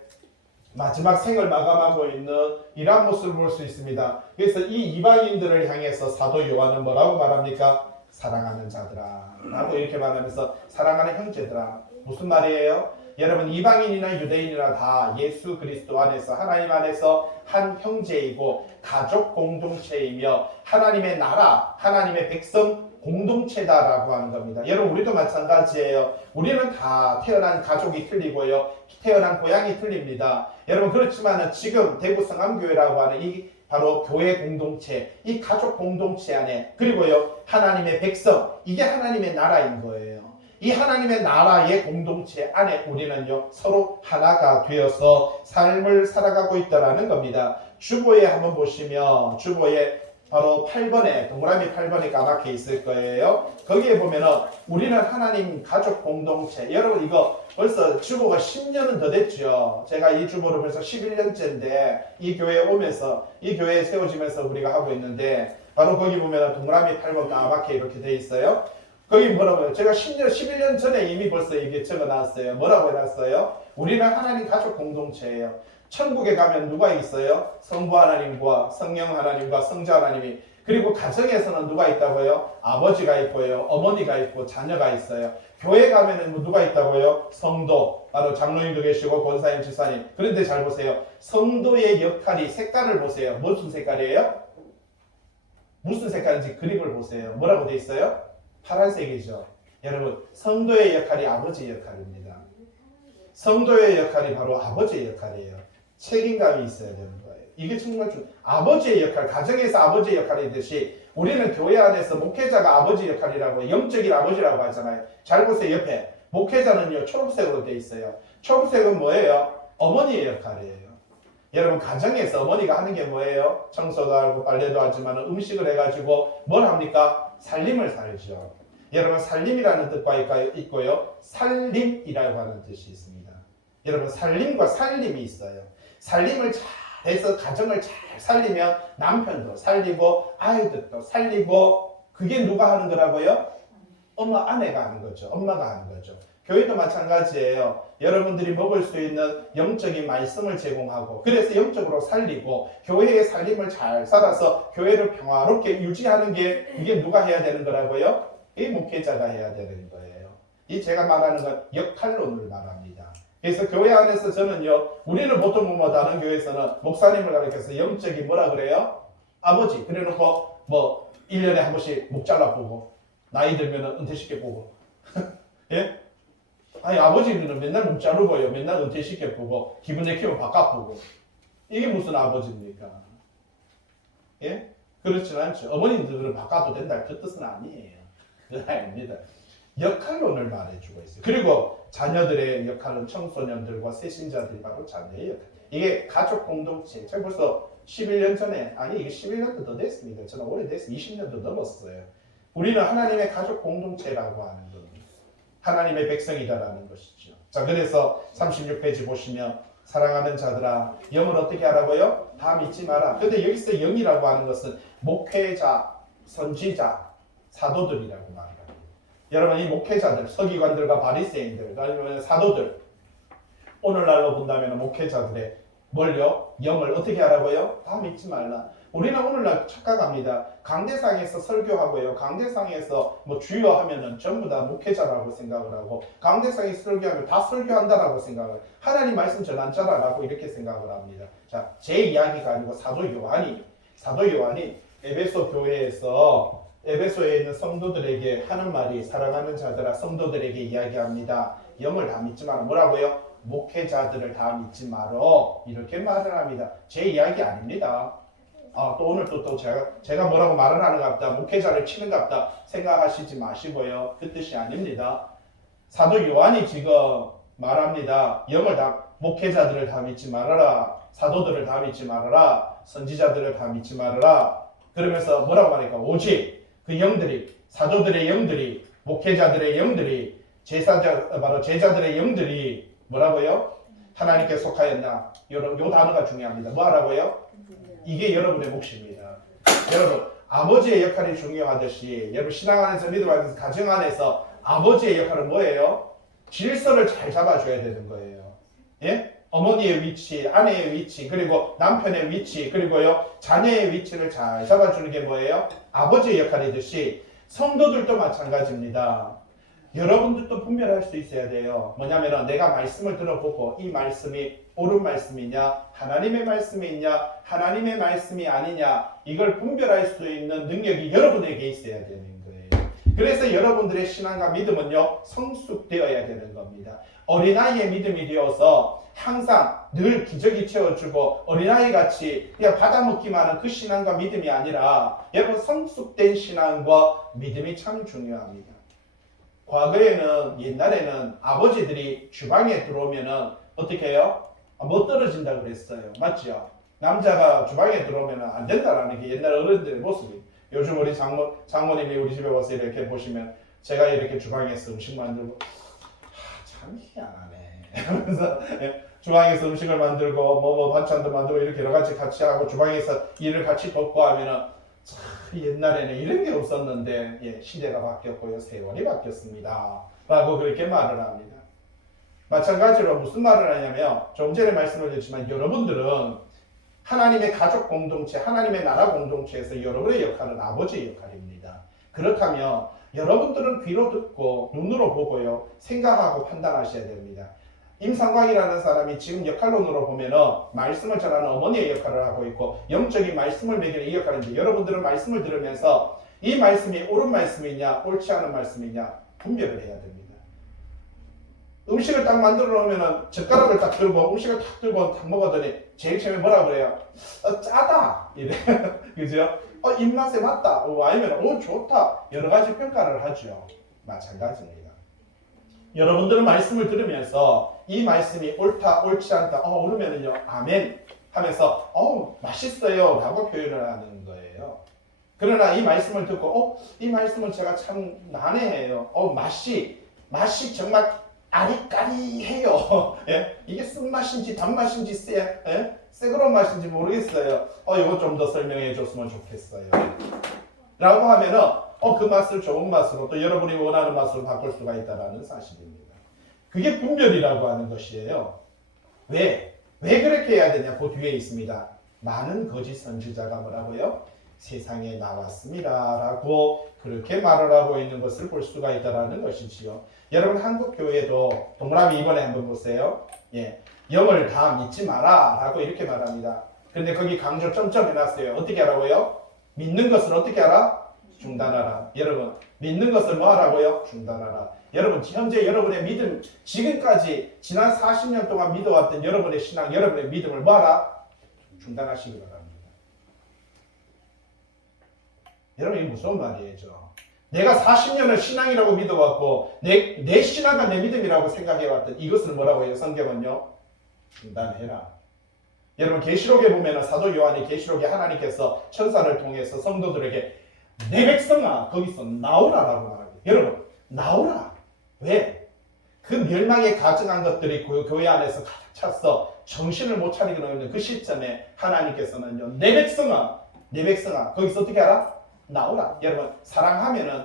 마지막 생을 마감하고 있는 이러한 모습을 볼 수 있습니다. 그래서 이 이방인들을 향해서 사도 요한은 뭐라고 말합니까? 사랑하는 자들아 라고 이렇게 말하면서 사랑하는 형제들아. 무슨 말이에요? 여러분 이방인이나 유대인이나 다 예수 그리스도 안에서 하나님 안에서 한 형제이고 가족 공동체이며 하나님의 나라, 하나님의 백성 공동체다라고 하는 겁니다. 여러분 우리도 마찬가지예요. 우리는 다 태어난 가족이 틀리고요. 태어난 고향이 틀립니다. 여러분 그렇지만 지금 대구 성암교회라고 하는 이 바로 교회 공동체, 이 가족 공동체 안에 그리고요 하나님의 백성, 이게 하나님의 나라인 거예요. 이 하나님의 나라의 공동체 안에 우리는요 서로 하나가 되어서 삶을 살아가고 있다라는 겁니다. 주보에 한번 보시면 주보에 바로 8번에 동그라미 8번에 까맣게 있을 거예요. 거기에 보면은 우리는 하나님 가족 공동체. 여러분 이거 벌써 주보가 10년은 더 됐죠. 제가 이 주보를 벌써 11년째인데 이 교회에 오면서 이 교회에 세워지면서 우리가 하고 있는데 바로 거기 보면은 동그라미 8번 까맣게 이렇게 돼 있어요. 거기 뭐라고요? 제가 11년 전에 이미 벌써 이게 적어놨어요. 뭐라고 해놨어요? 우리는 하나님 가족 공동체예요. 천국에 가면 누가 있어요? 성부 하나님과 성령 하나님과 성자 하나님이. 그리고 가정에서는 누가 있다고요? 아버지가 있고요. 어머니가 있고 자녀가 있어요. 교회 가면은 누가 있다고요? 성도. 바로 장로님도 계시고 권사님, 지사님. 그런데 잘 보세요. 성도의 역할이 색깔을 보세요. 무슨 색깔이에요? 무슨 색깔인지 그림을 보세요. 뭐라고 돼 있어요? 파란색이죠. 여러분 성도의 역할이 아버지의 역할입니다. 성도의 역할이 바로 아버지의 역할이에요. 책임감이 있어야 되는 거예요. 이게 정말 아버지의 역할, 가정에서 아버지의 역할이듯이 우리는 교회 안에서 목회자가 아버지 역할이라고 영적인 아버지라고 하잖아요. 잘 보세요. 옆에 목회자는요 초록색으로 돼 있어요. 초록색은 뭐예요? 어머니의 역할이에요. 여러분 가정에서 어머니가 하는 게 뭐예요? 청소도 하고 빨래도 하지만 음식을 해가지고 뭘 합니까? 살림을 살죠. 여러분 살림이라는 뜻과 있고요. 살림이라고 하는 뜻이 있습니다. 여러분 살림과 살림이 있어요. 살림을 잘 해서 가정을 잘 살리면 남편도 살리고 아이들도 살리고 그게 누가 하는 거라고요? 아내가 하는 거죠. 엄마가 하는 거죠. 교회도 마찬가지예요. 여러분들이 먹을 수 있는 영적인 말씀을 제공하고 그래서 영적으로 살리고 교회의 살림을 잘 살아서 교회를 평화롭게 유지하는 게 이게 누가 해야 되는 거라고요? 이 목회자가 해야 되는 거예요. 이 제가 말하는 건 역할론을 말합니다. 그래서 교회 안에서 저는요, 우리는 보통 뭐 다른 교회에서는 목사님을 가리켜서 영적인 뭐라 그래요? 아버지. 그래 놓고 뭐 1년에 한 번씩 목 잘라보고 나이 들면 은퇴시켜 보고 예? 아니 아버지는 맨날 목 자르고요. 맨날 은퇴시켜 보고 기분 내키면 바꿔 보고 이게 무슨 아버지입니까? 예? 그렇진 않죠. 어머님들은 바꿔도 된다 그 뜻은 아니에요. 그건 아닙니다. 역할론을 말해주고 있어요. 그리고 자녀들의 역할은 청소년들과 세신자들이 바로 자녀의 역할. 이게 가족 공동체. 제가 벌써 11년 전에, 아니 이게 11년도 더 됐습니다. 저는 오래됐어요. 20년도 넘었어요. 우리는 하나님의 가족 공동체라고 하는 겁니다. 하나님의 백성이다라는 것이죠. 자, 그래서 36페이지 보시면 사랑하는 자들아 영을 어떻게 하라고요? 다 믿지 마라. 근데 여기서 영이라고 하는 것은 목회자, 선지자, 사도들이라고 말합니다. 여러분 이 목회자들, 서기관들과 바리새인들, 아니면 사도들 오늘날로 본다면 목회자들의 뭘요? 영을 어떻게 하라고요? 다 믿지 말라. 우리는 오늘날 착각합니다. 강대상에서 설교하고요. 강대상에서 뭐 주여 하면은 전부 다 목회자라고 생각을 하고 강대상에서 설교하면 다 설교한다라고 생각을 해요. 하나님 말씀 전한자라고 이렇게 생각을 합니다. 자, 제 이야기가 아니고 사도 요한이 에베소 교회에서 에베소에 있는 성도들에게 하는 말이 사랑하는 자들아 성도들에게 이야기합니다. 영을 다 믿지 마라. 뭐라고요? 목회자들을 다 믿지 말어. 이렇게 말을 합니다. 제 이야기 아닙니다. 또 오늘 또 제가 뭐라고 말을 하는 것 같다. 목회자를 치는 것 같다. 생각하시지 마시고요. 그 뜻이 아닙니다. 사도 요한이 지금 말합니다. 영을 다 목회자들을 다 믿지 말아라. 사도들을 다 믿지 말아라. 선지자들을 다 믿지 말아라. 그러면서 뭐라고 하니까 오직 그 영들이 사도들의 영들이 목회자들의 영들이 바로 제자들의 영들이 뭐라고요? 하나님께 속하였나? 요 단어가 중요합니다. 뭐 하라고요? 이게 여러분의 몫입니다. 여러분 아버지의 역할이 중요하듯이 여러분 신앙 안에서 믿음 안에서 가정 안에서 아버지의 역할은 뭐예요? 질서를 잘 잡아줘야 되는 거예요. 예? 어머니의 위치, 아내의 위치, 그리고 남편의 위치, 그리고요 자녀의 위치를 잘 잡아주는 게 뭐예요? 아버지의 역할이듯이 성도들도 마찬가지입니다. 여러분들도 분별할 수 있어야 돼요. 뭐냐면은 내가 말씀을 들어보고 이 말씀이 옳은 말씀이냐, 하나님의 말씀이냐, 하나님의 말씀이 아니냐, 이걸 분별할 수 있는 능력이 여러분에게 있어야 되는 거예요. 그래서 여러분들의 신앙과 믿음은요 성숙되어야 되는 겁니다. 어린아이의 믿음이 되어서 항상 늘 기저귀 채워주고 어린아이 같이 그냥 받아먹기만 하는 그 신앙과 믿음이 아니라 여러분 성숙된 신앙과 믿음이 참 중요합니다. 과거에는 옛날에는 아버지들이 주방에 들어오면은 어떻게 해요? 못 떨어진다고 그랬어요. 맞죠? 남자가 주방에 들어오면 안 된다라는 게 옛날 어른들의 모습이에요. 요즘 우리 장모님이 우리 집에 와서 이렇게 보시면 제가 이렇게 주방에서 음식 만들고 참 희한하네 하면서 주방에서 음식을 만들고 뭐 반찬도 만들고 이렇게 여러 가지 같이 하고 주방에서 일을 같이 돕고 하면은 참 옛날에는 이런 게 없었는데 시대가 바뀌었고요 세월이 바뀌었습니다 라고 그렇게 말을 합니다. 마찬가지로 무슨 말을 하냐면 좀 전에 말씀을 드렸지만 여러분들은 하나님의 가족 공동체, 하나님의 나라 공동체에서 여러분의 역할은 아버지의 역할입니다. 그렇다면 여러분들은 귀로 듣고 눈으로 보고요 생각하고 판단하셔야 됩니다. 임상광이라는 사람이 지금 역할론으로 보면은 말씀을 전하는 어머니의 역할을 하고 있고 영적인 말씀을 매기는 이 역할인데 여러분들은 말씀을 들으면서 이 말씀이 옳은 말씀이냐 옳지 않은 말씀이냐 분별을 해야 됩니다. 음식을 딱 만들어 놓으면은 젓가락을 딱 들고 음식을 딱 들고 딱 먹었더니 제일 처음에 뭐라 그래요? 짜다 이래 그죠? 입맛에 맞다 아니면 좋다 여러 가지 평가를 하죠. 마찬가지입니다. 여러분들은 말씀을 들으면서 이 말씀이 옳다 옳지 않다 그러면은요 아멘 하면서 맛있어요 라고 표현을 하는 거예요. 그러나 이 말씀을 듣고 이 말씀은 제가 참 난해해요. 맛이 정말 아리까리해요. 예? 이게 쓴맛인지 단맛인지 새그런 맛인지 모르겠어요. 이거 좀 더 설명해 줬으면 좋겠어요. 라고 하면은 그 맛을 좋은 맛으로 또 여러분이 원하는 맛으로 바꿀 수가 있다는 사실입니다. 그게 분별이라고 하는 것이에요. 왜? 왜 그렇게 해야 되냐? 그 뒤에 있습니다. 많은 거짓 선지자가 뭐라고요? 세상에 나왔습니다. 라고 그렇게 말을 하고 있는 것을 볼 수가 있다는 것이지요. 여러분 한국 교회도 동그라미 이번에 한번 보세요. 예, 영을 다 믿지 마라 라고 이렇게 말합니다. 근데 거기 강조 점점 해놨어요. 어떻게 하라고요? 믿는 것을 어떻게 하라? 중단하라. 여러분 믿는 것을 뭐 하라고요? 중단하라. 여러분 현재 여러분의 믿음, 지금까지 지난 40년 동안 믿어왔던 여러분의 신앙, 여러분의 믿음을 뭐 하라? 중단하시기 바랍니다. 여러분 이게 무슨 말이에요? 내가 40년을 신앙이라고 믿어왔고 내 신앙과 내 믿음이라고 생각해왔던 이것을 뭐라고 해요? 성경은요? 중단해라. 여러분 계시록에 보면 사도 요한이 계시록에 하나님께서 천사를 통해서 성도들에게 내 백성아 거기서 나오라라고 말합니다. 여러분 나오라. 왜? 그 멸망에 가증한 것들이 교회 안에서 가득 찼어 정신을 못 차리고 있는 그 시점에 하나님께서는요 내 백성아 거기서 어떻게 하라? 나오라. 여러분 사랑하면은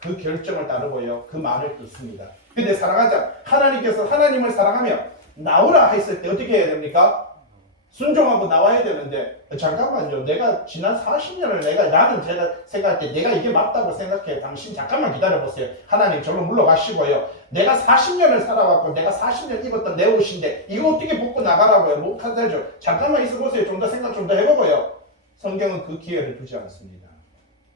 그 결정을 따르고요 그 말을 듣습니다. 근데 사랑하자 하나님께서 하나님을 사랑하며 나오라 했을 때 어떻게 해야 됩니까? 순종하고 나와야 되는데 잠깐만요. 내가 지난 40년을 나는 제가 생각할 때 내가 이게 맞다고 생각해. 당신 잠깐만 기다려보세요. 하나님 절로 물러가시고요. 내가 40년을 살아왔고 내가 40년 입었던 내 옷인데 이거 어떻게 벗고 나가라고요? 못하죠. 잠깐만 있어보세요. 좀 더 생각 좀 더 해보고요. 성경은 그 기회를 두지 않습니다.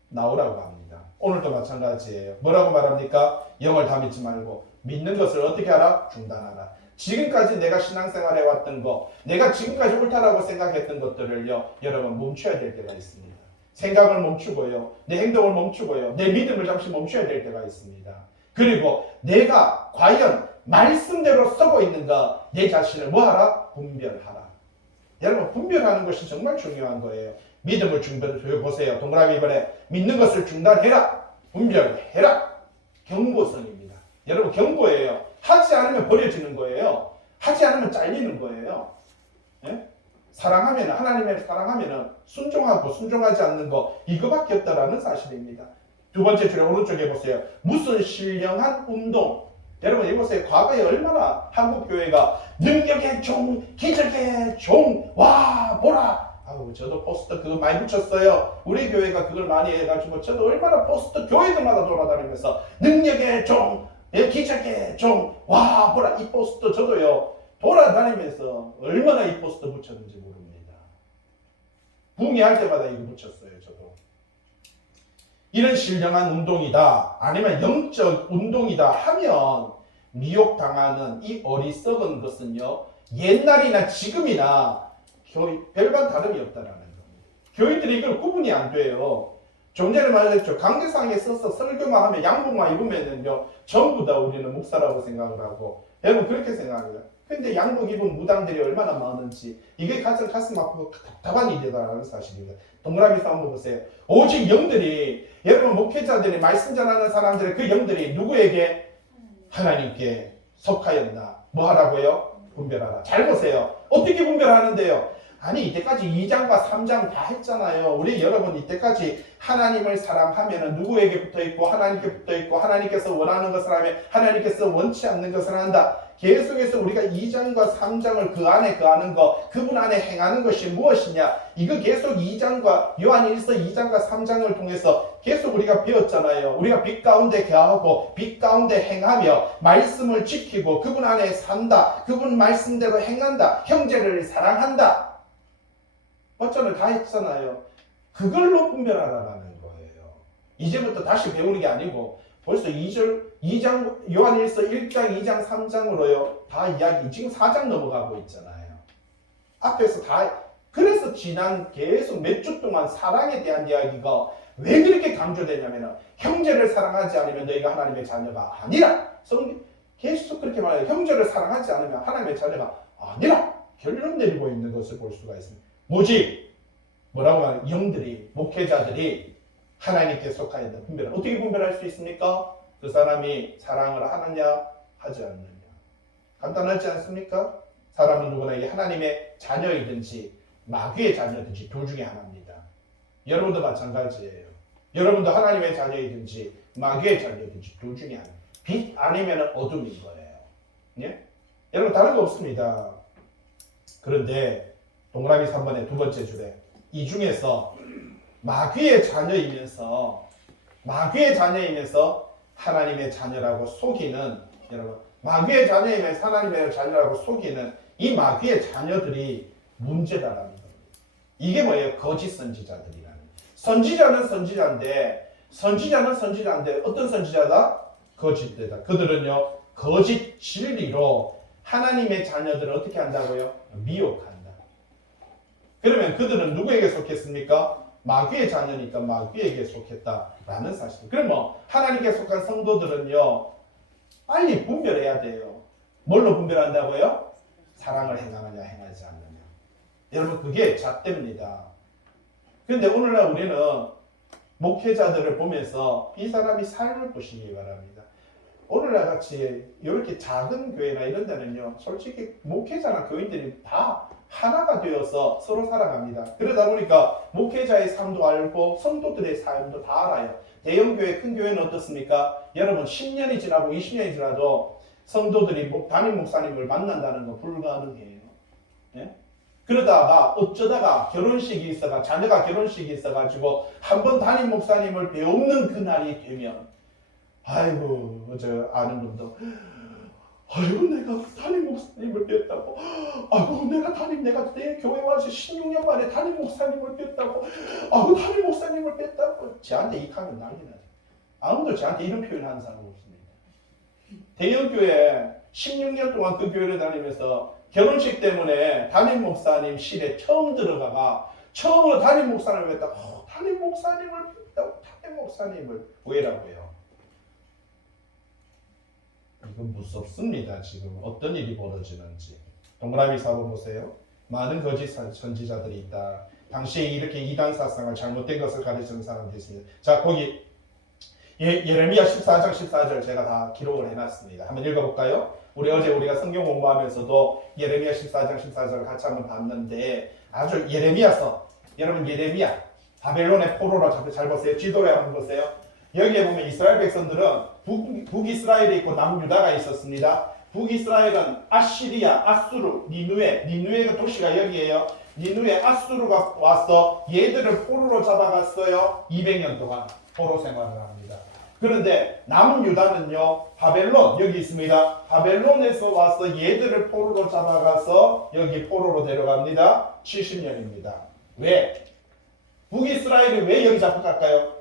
나오라고 합니다. 오늘도 마찬가지예요. 뭐라고 말합니까? 영을 다 믿지 말고 믿는 것을 어떻게 하라? 중단하라. 지금까지 내가 신앙생활 해왔던 거, 내가 지금까지 옳다라고 생각했던 것들을요, 여러분 멈춰야 될 때가 있습니다. 생각을 멈추고요, 내 행동을 멈추고요, 내 믿음을 잠시 멈춰야 될 때가 있습니다. 그리고 내가 과연 말씀대로 서고 있는가, 내 자신을 뭐하라? 분별하라. 여러분 분별하는 것이 정말 중요한 거예요. 믿음을 보세요. 동그라미 이번에 믿는 것을 중단해라. 분별해라. 경고성입니다. 여러분 경고예요. 하지 않으면 버려지는 거예요. 하지 않으면 잘리는 거예요. 예? 사랑하면 하나님을 사랑하면 순종하고 순종하지 않는 거 이거밖에 없다라는 사실입니다. 두 번째 줄에 오른쪽에 보세요. 무슨 신령한 운동. 여러분 이거 보세요. 과거에 얼마나 한국 교회가 능력의 종, 기적의 종, 와 보라. 아우 저도 포스터 그거 많이 붙였어요. 우리 교회가 그걸 많이 해가지고 저도 얼마나 포스터 교회들마다 돌아다니면서 능력의 종, 기적의 종, 와 보라. 이 포스터 저도요 돌아다니면서 얼마나 이 포스터 붙였는지 모릅니다. 붕괴할 때마다 이거 붙였어요. 저도. 이런 신령한 운동이다 아니면 영적 운동이다 하면 미혹당하는 이 어리석은 것은요 옛날이나 지금이나 별반 다름이 없다라는 겁니다. 교인들이 이걸 구분이 안 돼요. 좀 전에 말했죠. 강대상에 서서 설교만 하면 양복만 입으면은요 전부 다 우리는 목사라고 생각을 하고 여러분 그렇게 생각합니다. 근데 양복 입은 무당들이 얼마나 많은지 이게 가장 가슴 아프고 답답한 일이다라는 사실입니다. 동그라미 한번 보세요. 오직 영들이 여러분 목회자들이 말씀 전하는 사람들의 그 영들이 누구에게? 하나님께 속하였나? 뭐 하라고요? 분별하라. 잘 보세요. 어떻게 분별하는데요? 아니 이때까지 2장과 3장 다 했잖아요. 우리 여러분 이때까지 하나님을 사랑하면 누구에게 붙어있고 하나님께 붙어있고 하나님께서 원하는 것을 하면 하나님께서 원치 않는 것을 한다. 계속해서 우리가 2장과 3장을 그 안에 거하는 것, 그분 안에 행하는 것이 무엇이냐? 이거 계속 2장과 요한일서 2장과 3장을 통해서 계속 우리가 배웠잖아요. 우리가 빛 가운데 거하고 빛 가운데 행하며 말씀을 지키고 그분 안에 산다. 그분 말씀대로 행한다. 형제를 사랑한다. 어쩌면 다 했잖아요. 그걸로 분별하라는 거예요. 이제부터 다시 배우는 게 아니고 벌써 2장 요한일서 1장, 2장, 3장으로요. 다 이야기 지금 4장 넘어가고 있잖아요. 앞에서 다 그래서 지난 계속 몇 주 동안 사랑에 대한 이야기가 왜 그렇게 강조되냐면 형제를 사랑하지 않으면 너희가 하나님의 자녀가 아니라 성경 계속 그렇게 말해요. 형제를 사랑하지 않으면 하나님의 자녀가 아니라 결론 내리고 있는 것을 볼 수가 있습니다. 뭐지? 뭐라고 하는 영들이 목회자들이 하나님께 속하였다. 분별을 어떻게 분별할 수 있습니까? 그 사람이 사랑을 하느냐 하지 않느냐. 간단하지 않습니까? 사람은 누구나 이게 하나님의 자녀이든지 마귀의 자녀든지 둘 중에 하나입니다. 여러분도 마찬가지예요. 여러분도 하나님의 자녀이든지 마귀의 자녀이든지 둘 중에 하나. 빛 아니면 어둠인 거예요. 예? 여러분 다른 거 없습니다. 그런데 동그라미 3번의 두 번째 줄에 이 중에서 마귀의 자녀이면서 하나님의 자녀라고 속이는, 여러분 마귀의 자녀이면서 하나님의 자녀라고 속이는 이 마귀의 자녀들이 문제다라는 겁니다. 이게 뭐예요? 거짓 선지자들이라는. 선지자는 선지자인데 어떤 선지자다? 거짓되다. 그들은요 거짓 진리로 하나님의 자녀들을 어떻게 한다고요? 미혹한다. 그러면 그들은 누구에게 속했습니까? 마귀의 자녀니까 마귀에게 속했다라는 사실. 그럼 뭐 하나님께 속한 성도들은요 빨리 분별해야 돼요. 뭘로 분별한다고요? 사랑을 행하느냐 행하지 않느냐. 여러분 그게 잣대입니다. 그런데 오늘날 우리는 목회자들을 보면서 이 사람이 삶을 보시기 바랍니다. 오늘날 같이 이렇게 작은 교회나 이런 데는요 솔직히 목회자나 교인들이 다 하나가 되어서 서로 살아갑니다. 그러다 보니까 목회자의 삶도 알고 성도들의 삶도 다 알아요. 대형교회, 큰 교회는 어떻습니까? 여러분 10년이 지나고 20년이 지나도 성도들이 담임 목사님을 만난다는 거 불가능해요. 예? 그러다가 어쩌다가 결혼식이 있어가 자녀가 결혼식이 있어가지고 한번 담임 목사님을 배우는 그날이 되면 아이고 저 아는 분도 아이고 내가 담임 목사님을 뵀다고, 아이고 내가 내 교회 와서 16년 만에 담임 목사님을 뵀다고, 아이고 담임 목사님을 뵀다고 저한테 이익하면 난리 나죠. 아무도 저한테 이런 표현하는 사람 없습니다. 대형교회 16년 동안 그 교회를 다니면서 결혼식 때문에 담임 목사님 실에 처음 들어가가 처음으로 담임 목사님을 뵀다고, 담임 목사님을 뵀다고, 담임 목사님을 왜라고요? 이건 무섭습니다. 지금 어떤 일이 벌어지는지. 동그라미 4번 보세요. 많은 거짓 선지자들이 있다. 당시에 이렇게 이단 사상을 잘못된 것을 가르치는 사람들이 있습니다. 자, 거기 예레미야 14장 14절 제가 다 기록을 해놨습니다. 한번 읽어볼까요? 우리가 성경 공부하면서도 예레미야 14장 14절 같이 한번 봤는데 아주 예레미야서, 여러분 예레미야 바벨론의 포로로 잘 보세요. 지도를 한번 보세요. 여기에 보면 이스라엘 백성들은 북이스라엘에 있고 남유다가 있었습니다. 북이스라엘은 아시리아, 아수르, 니누에가 도시가 여기에요. 니누에 아수르가 와서 얘들을 포로로 잡아갔어요. 200년 동안 포로 생활을 합니다. 그런데 남유다는요 바벨론 여기 있습니다. 바벨론에서 와서 얘들을 포로로 잡아가서 여기 포로로 데려갑니다. 70년입니다. 왜? 북이스라엘이 왜 여기 잡혀갈까요?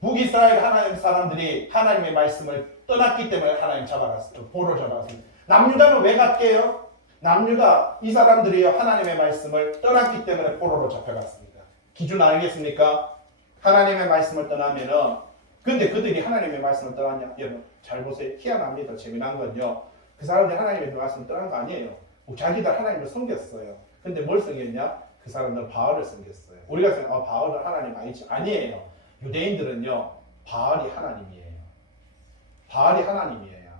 북이스라엘 하나님 사람들이 하나님의 말씀을 떠났기 때문에 하나님 잡아갔어요. 포로 잡아갔어요. 남유다는 왜 갔게요? 남유다 이 사람들이 하나님의 말씀을 떠났기 때문에 포로로 잡혀갔습니다. 기준 알겠습니까? 하나님의 말씀을 떠나면은, 근데 그들이 하나님의 말씀을 떠났냐? 여러분 잘 보세요. 희한합니다. 재미난 건요. 그 사람들이 하나님의 말씀을 떠난 거 아니에요. 자기들 하나님을 섬겼어요. 근데 뭘 섬겼냐? 그 사람들은 바알을 섬겼어요. 우리가 생각하면 바알은 하나님 아니지? 아니에요. 유대인들은요 바알이 하나님이에요. 바알이 하나님이에요.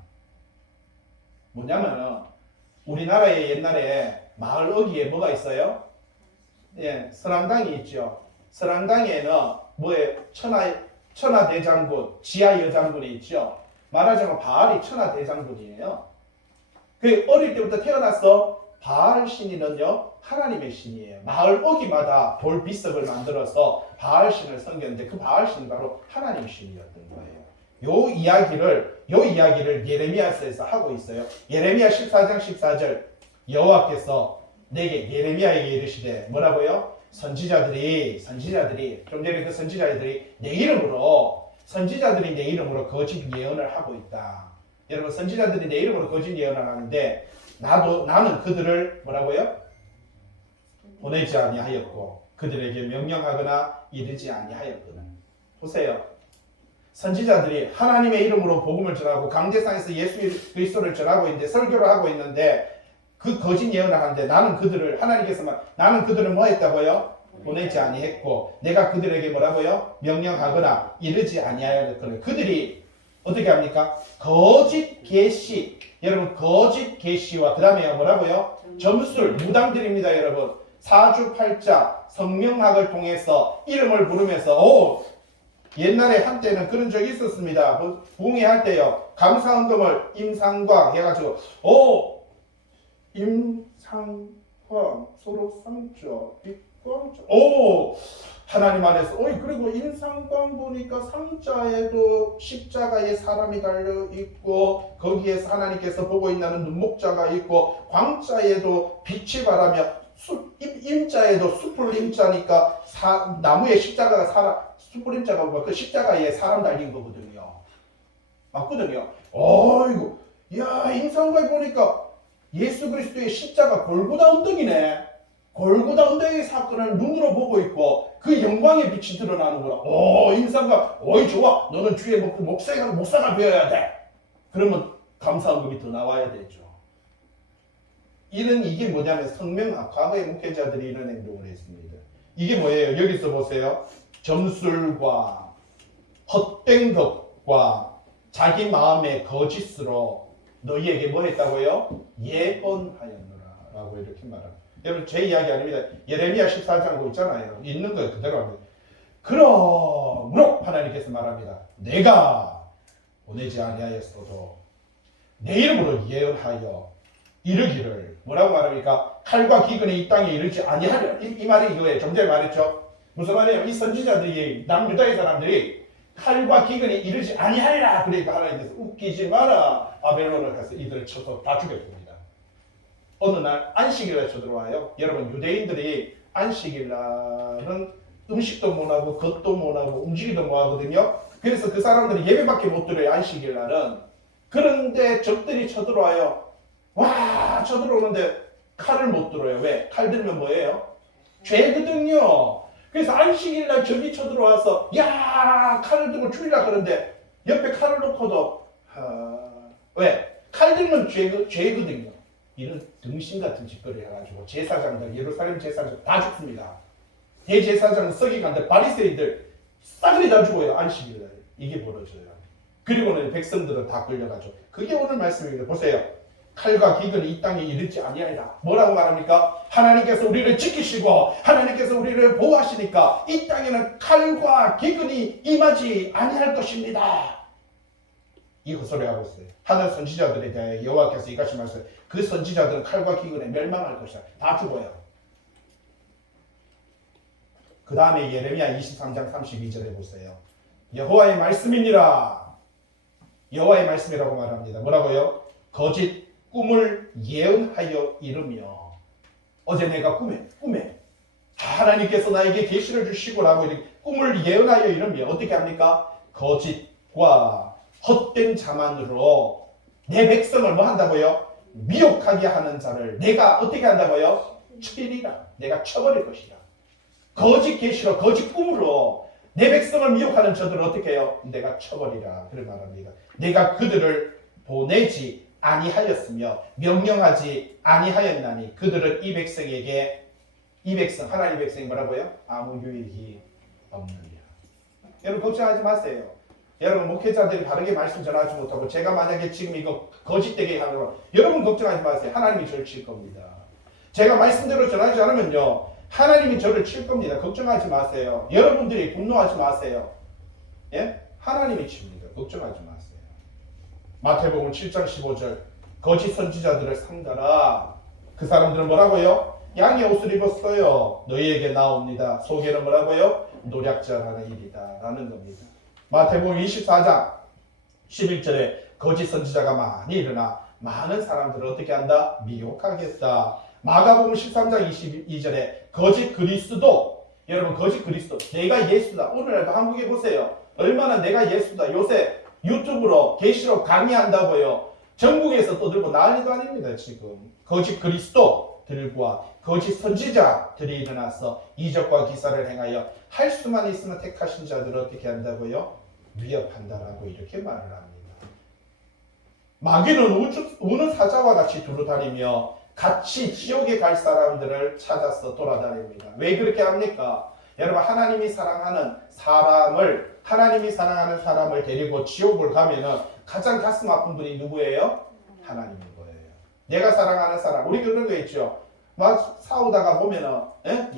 뭐냐면은 우리나라에 옛날에 마을 어귀에 뭐가 있어요? 예, 설왕당이 있죠. 설왕당에는 뭐에 천하대장군, 지하여장군이 있죠. 말하자면 바알이 천하대장군이에요. 그 어릴 때부터 태어나서 바알 신이는요 하나님의 신이에요. 마을 어귀마다 돌 비석을 만들어서 바알 신을 섬겼는데 그 바알 신이 바로 하나님 신이었던 거예요. 요 이야기를 예레미야서에서 하고 있어요. 예레미야 14장 14절 여호와께서 내게 예레미야에게 이르시되 뭐라고요? 선지자들이 좀 전에 그 선지자들이 내 이름으로 거짓 예언을 하고 있다. 여러분 선지자들이 내 이름으로 거짓 예언을 하는데 나는 그들을 뭐라고요? 보내지 아니하였고 그들에게 명령하거나 이르지 아니하였거든. 보세요. 선지자들이 하나님의 이름으로 복음을 전하고 강대상에서 예수 그리스도를 전하고 있는데 설교를 하고 있는데 그 거짓 예언을 하는데 나는 그들을 뭐 했다고요? 보내지 아니했고 내가 그들에게 뭐라고요? 명령하거나 이르지 아니하였거든. 그들이 어떻게 합니까? 거짓 계시. 여러분 거짓 계시와 그 다음에 뭐라고요? 점술, 무당들입니다. 여러분 사주팔자, 성명학을 통해서 이름을 부르면서 옛날에 한때는 그런 적이 있었습니다. 부흥회 때요. 감사헌금을 임상광 해가지고 임상광 서로 상자 빛광자 하나님 안에서 그리고 임상광 보니까 상자에도 십자가에 사람이 달려 있고 거기에서 하나님께서 보고 있는 눈목자가 있고 광자에도 빛이 바라며 임자에도 숲을 임자니까 나무에 십자가가 숲을 임자가 그 십자가에 사람 달린 거거든요. 맞거든요. 어이구, 야 임상광 보니까 예수 그리스도의 십자가 골고다 언덕이네. 골고다 언덕의 사건을 눈으로 보고 있고 그 영광의 빛이 드러나는구나. 임상광, 좋아. 너는 주의 목사가 되어야 돼. 그러면 감사헌금이 더 나와야 되죠. 이게 뭐냐면 과거의 목회자들이 이런 행동을 했습니다. 이게 뭐예요? 여기서 보세요. 점술과 헛된 것과 자기 마음의 거짓으로 너희에게 뭐 했다고요? 예언하였노라 라고 이렇게 말합니다. 여러분 제 이야기 아닙니다. 예레미야 14장 있잖아요. 있는 거 그대로 합니다. 그러므로 하나님께서 말합니다. 내가 보내지 아니하였어도 내 이름으로 예언하여 이르기를 뭐라고 말합니까? 칼과 기근이 이 땅에 이르지 아니하려. 이 말이 이거예요. 좀 전에 말했죠. 무슨 말이에요? 이 선지자들이 남유다의 사람들이 칼과 기근이 이르지 아니하리라. 그러니까 하나님께서 웃기지 마라. 바벨론을 가서 이들을 쳐서 다 죽였습니다. 어느 날 안식일에 쳐들어와요. 여러분 유대인들이 안식일날은 음식도 못하고 겉도 못하고 움직이도 못하거든요. 그래서 그 사람들이 예배밖에 못 드려요. 안식일날은. 그런데 적들이 쳐들어와요. 와 쳐들어오는데 칼을 못 들어요. 왜? 칼 들면 뭐예요? 죄거든요. 그래서 안식일날 적이 쳐들어와서 야 칼을 들고 죽이려고 그러는데 옆에 칼을 놓고도 왜? 칼 들면 죄거든요. 이런 등신 같은 짓거리를 해가지고 제사장들, 예루살렘 제사장들 다 죽습니다. 대제사장은 썩이 간데 바리새인들 싸그리 다 죽어요. 안식일날. 이게 벌어져요. 그리고는 백성들은 다 끌려가죠. 그게 오늘 말씀입니다. 보세요. 칼과 기근이 이 땅에 이르지 아니하리라. 뭐라고 말합니까? 하나님께서 우리를 지키시고 하나님께서 우리를 보호하시니까 이 땅에는 칼과 기근이 임하지 아니할 것입니다. 이 헛소리하고 있어요. 하늘 선지자들에 대해 여호와께서 이같이 말씀하세요. 그 선지자들은 칼과 기근에 멸망할 것이다. 다 죽어요. 그 다음에 예레미야 23장 32절에 보세요. 여호와의 말씀이니라. 여호와의 말씀이라고 말합니다. 뭐라고요? 거짓 꿈을 예언하여 이르며 어제 내가 꿈에 하나님께서 나에게 계시를 주시고라고 이렇게 꿈을 예언하여 이르며 어떻게 합니까? 거짓과 헛된 자만으로 내 백성을 뭐 한다고요? 미혹하게 하는 자를 내가 어떻게 한다고요? 치리라. 내가 쳐버릴 것이다. 거짓 계시로 거짓 꿈으로 내 백성을 미혹하는 저들을 어떻게 해요? 내가 쳐버리라. 그런 말합니다. 내가 그들을 보내지 아니하였으며 명령하지 아니하였나니 그들은 이 백성에게 하나님 백성이 뭐라고요? 아무 유익이 없느니라. 여러분 걱정하지 마세요. 여러분 목회자들이 바르게 말씀 전하지 못하고 제가 만약에 지금 이거 거짓되게 하면 여러분 걱정하지 마세요. 하나님이 저를 칠 겁니다. 제가 말씀대로 전하지 않으면요 하나님이 저를 칠 겁니다. 걱정하지 마세요. 여러분들이 분노하지 마세요. 예? 하나님이 칩니다. 걱정하지 마세요. 마태복음 7장 15절 거짓 선지자들을 삼가라. 그 사람들은 뭐라고요? 양의 옷을 입었어요. 너희에게 나옵니다. 속에는 뭐라고요? 노략자라는 일이다 라는 겁니다. 마태복음 24장 11절에 거짓 선지자가 많이 일어나 많은 사람들을 어떻게 한다? 미혹하겠다. 마가복음 13장 22절에 거짓 그리스도, 여러분 거짓 그리스도, 내가 예수다. 오늘날도 한국에 보세요. 얼마나 내가 예수다. 요새 유튜브로 계시록 강의한다고요. 전국에서 떠들고 난리도 아닙니다. 지금 거짓 그리스도들과 거짓 선지자들이 일어나서 이적과 기사를 행하여 할 수만 있으면 택하신 자들을 어떻게 한다고요? 위협한다라고 이렇게 말을 합니다. 마귀는 우는 사자와 같이 두루다니며 같이 지옥에 갈 사람들을 찾아서 돌아다닙니다. 왜 그렇게 합니까? 여러분 하나님이 사랑하는 사람을 데리고 지옥을 가면은 가장 가슴 아픈 분이 누구예요? 하나님인 거예요. 내가 사랑하는 사람, 우리 그런 거 있죠. 막 싸우다가 보면은,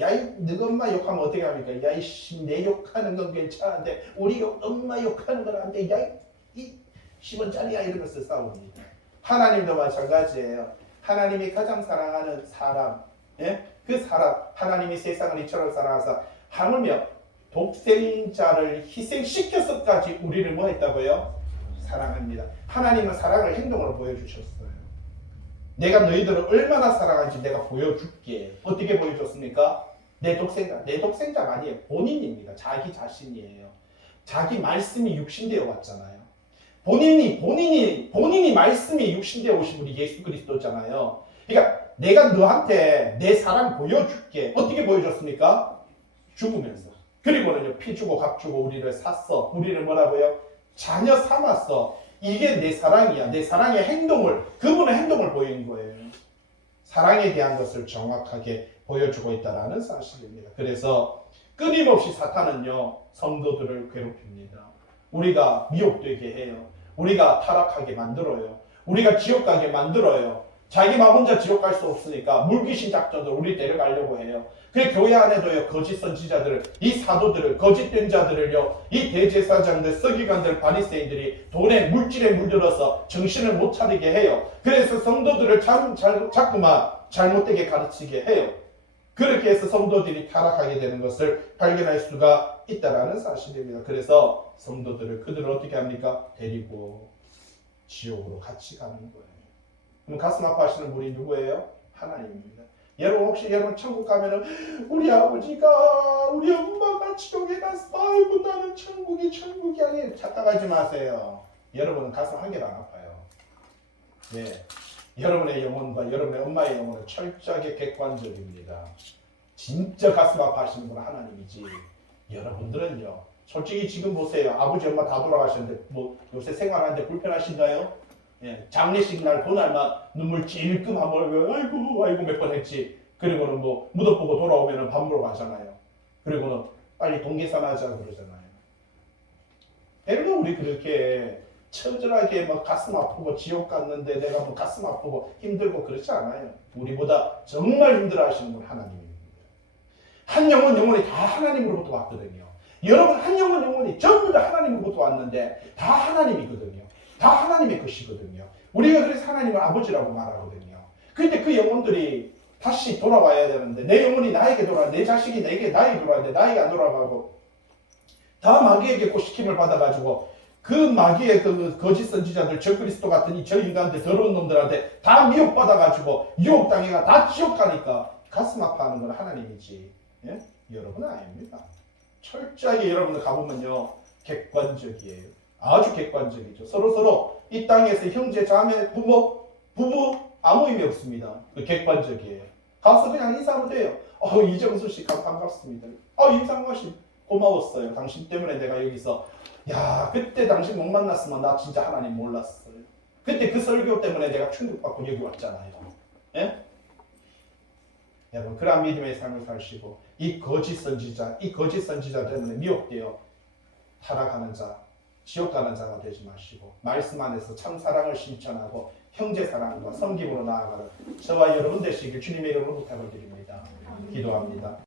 야이 너희 엄마 욕하면 어떻게 합니까? 야이 씨, 내 욕하는 건 괜찮은데 우리 엄마 욕하는 건 안 돼. 야이 이 10원짜리야 이러면서 싸웁니다. 하나님도 마찬가지예요. 하나님이 가장 사랑하는 사람, 그 사람, 하나님이 세상을 이처럼 사랑하사 하물며 독생자를 희생시켜서까지 우리를 뭐 했다고요? 사랑합니다. 하나님은 사랑을 행동으로 보여주셨어요. 내가 너희들을 얼마나 사랑하는지 내가 보여줄게. 어떻게 보여줬습니까? 내 독생자가 아니에요. 본인입니다. 자기 자신이에요. 자기 말씀이 육신되어 왔잖아요. 본인이 말씀이 육신되어 오신 분이 예수 그리스도잖아요. 그러니까 내가 너한테 내 사랑 보여줄게. 어떻게 보여줬습니까? 죽으면서. 그리고는요, 피 주고 값 주고 우리를 샀어. 우리를 뭐라고요? 자녀 삼았어. 이게 내 사랑이야. 내 사랑의 행동을, 그분의 행동을 보이는 거예요. 사랑에 대한 것을 정확하게 보여주고 있다는 사실입니다. 그래서 끊임없이 사탄은요, 성도들을 괴롭힙니다. 우리가 미혹되게 해요. 우리가 타락하게 만들어요. 우리가 지옥 가게 만들어요. 자기만 혼자 지옥 갈 수 없으니까 물귀신 작전으로 우리 데려가려고 해요. 그 교회 안에도요, 거짓 선지자들을, 이 사도들을, 거짓된 자들을요, 이 대제사장들, 서기관들, 바리새인들이 돈에 물질에 물들어서 정신을 못 차리게 해요. 그래서 성도들을 자꾸만 잘못되게 가르치게 해요. 그렇게 해서 성도들이 타락하게 되는 것을 발견할 수가 있다는 사실입니다. 그래서 성도들을, 그들을 어떻게 합니까? 데리고 지옥으로 같이 가는 거예요. 그럼 가슴 아파하시는 분이 누구예요? 하나님입니다. 여러분 혹시 여러분 천국 가면은 우리 아버지가 우리 엄마가 지옥에 갔어. 아이고 나는 천국이 아니에요. 착각하지 마세요. 여러분은 가슴 한 개도 안 아파요. 예, 여러분의 영혼과 여러분의 엄마의 영혼은 철저하게 객관적입니다. 진짜 가슴 아파하시는 분은 하나님이지. 여러분들은요. 솔직히 지금 보세요. 아버지 엄마 다 돌아가셨는데 뭐 요새 생활하는데 불편하신가요? 예, 장례식 날 그날만 눈물 찔끔 한번 아이고 몇 번 했지. 그리고는 뭐 무덤 보고 돌아오면은 밥 먹으러 가잖아요. 그리고는 빨리 동계산하자 그러잖아요. 여러분 우리 그렇게 처절하게 막 가슴 아프고 지옥 갔는데 내가 뭐 가슴 아프고 힘들고 그렇지 않아요. 우리보다 정말 힘들어하시는 분 하나님입니다. 한 영혼이 다 하나님으로부터 왔거든요. 여러분 한 영혼이 전부 다 하나님으로부터 왔는데 다 하나님이거든요. 다 하나님의 것이거든요. 우리가 그래서 하나님을 아버지라고 말하거든요. 근데 그 영혼들이 다시 돌아와야 되는데 내 영혼이 나에게 내 자식이 나에게 돌아왔는데 나에게 안 돌아가고 다 마귀에게 꼬시킴을 받아가지고 그 마귀의 그 거짓 선지자들, 적그리스도 같은 이 저 인간들, 더러운 놈들한테 다 미혹받아가지고 유혹당해가 다 지옥 가니까 가슴 아파하는 건 하나님이지. 예? 여러분은 아닙니다. 철저하게 여러분들 가보면요, 객관적이에요. 아주 객관적이죠. 서로 이 땅에서 형제, 자매, 부부 아무 의미 없습니다. 객관적이에요. 가서 그냥 인사하면 돼요. 이정수 씨 반갑습니다. 임상화 씨 고마웠어요. 당신 때문에 내가 여기서 그때 당신 못 만났으면 나 진짜 하나님 몰랐어요. 그때 그 설교 때문에 내가 충격받고 여기 왔잖아요. 예? 여러분 그러한 믿음의 삶을 사시고 이 거짓 선지자 때문에 미혹되어 타락하는 자, 지옥 가는 자가 되지 마시고 말씀 안에서 참 사랑을 실천하고 형제 사랑과 섬김으로 나아가는 저와 여러분 되시길 주님의 이름으로 부탁을 드립니다. 기도합니다.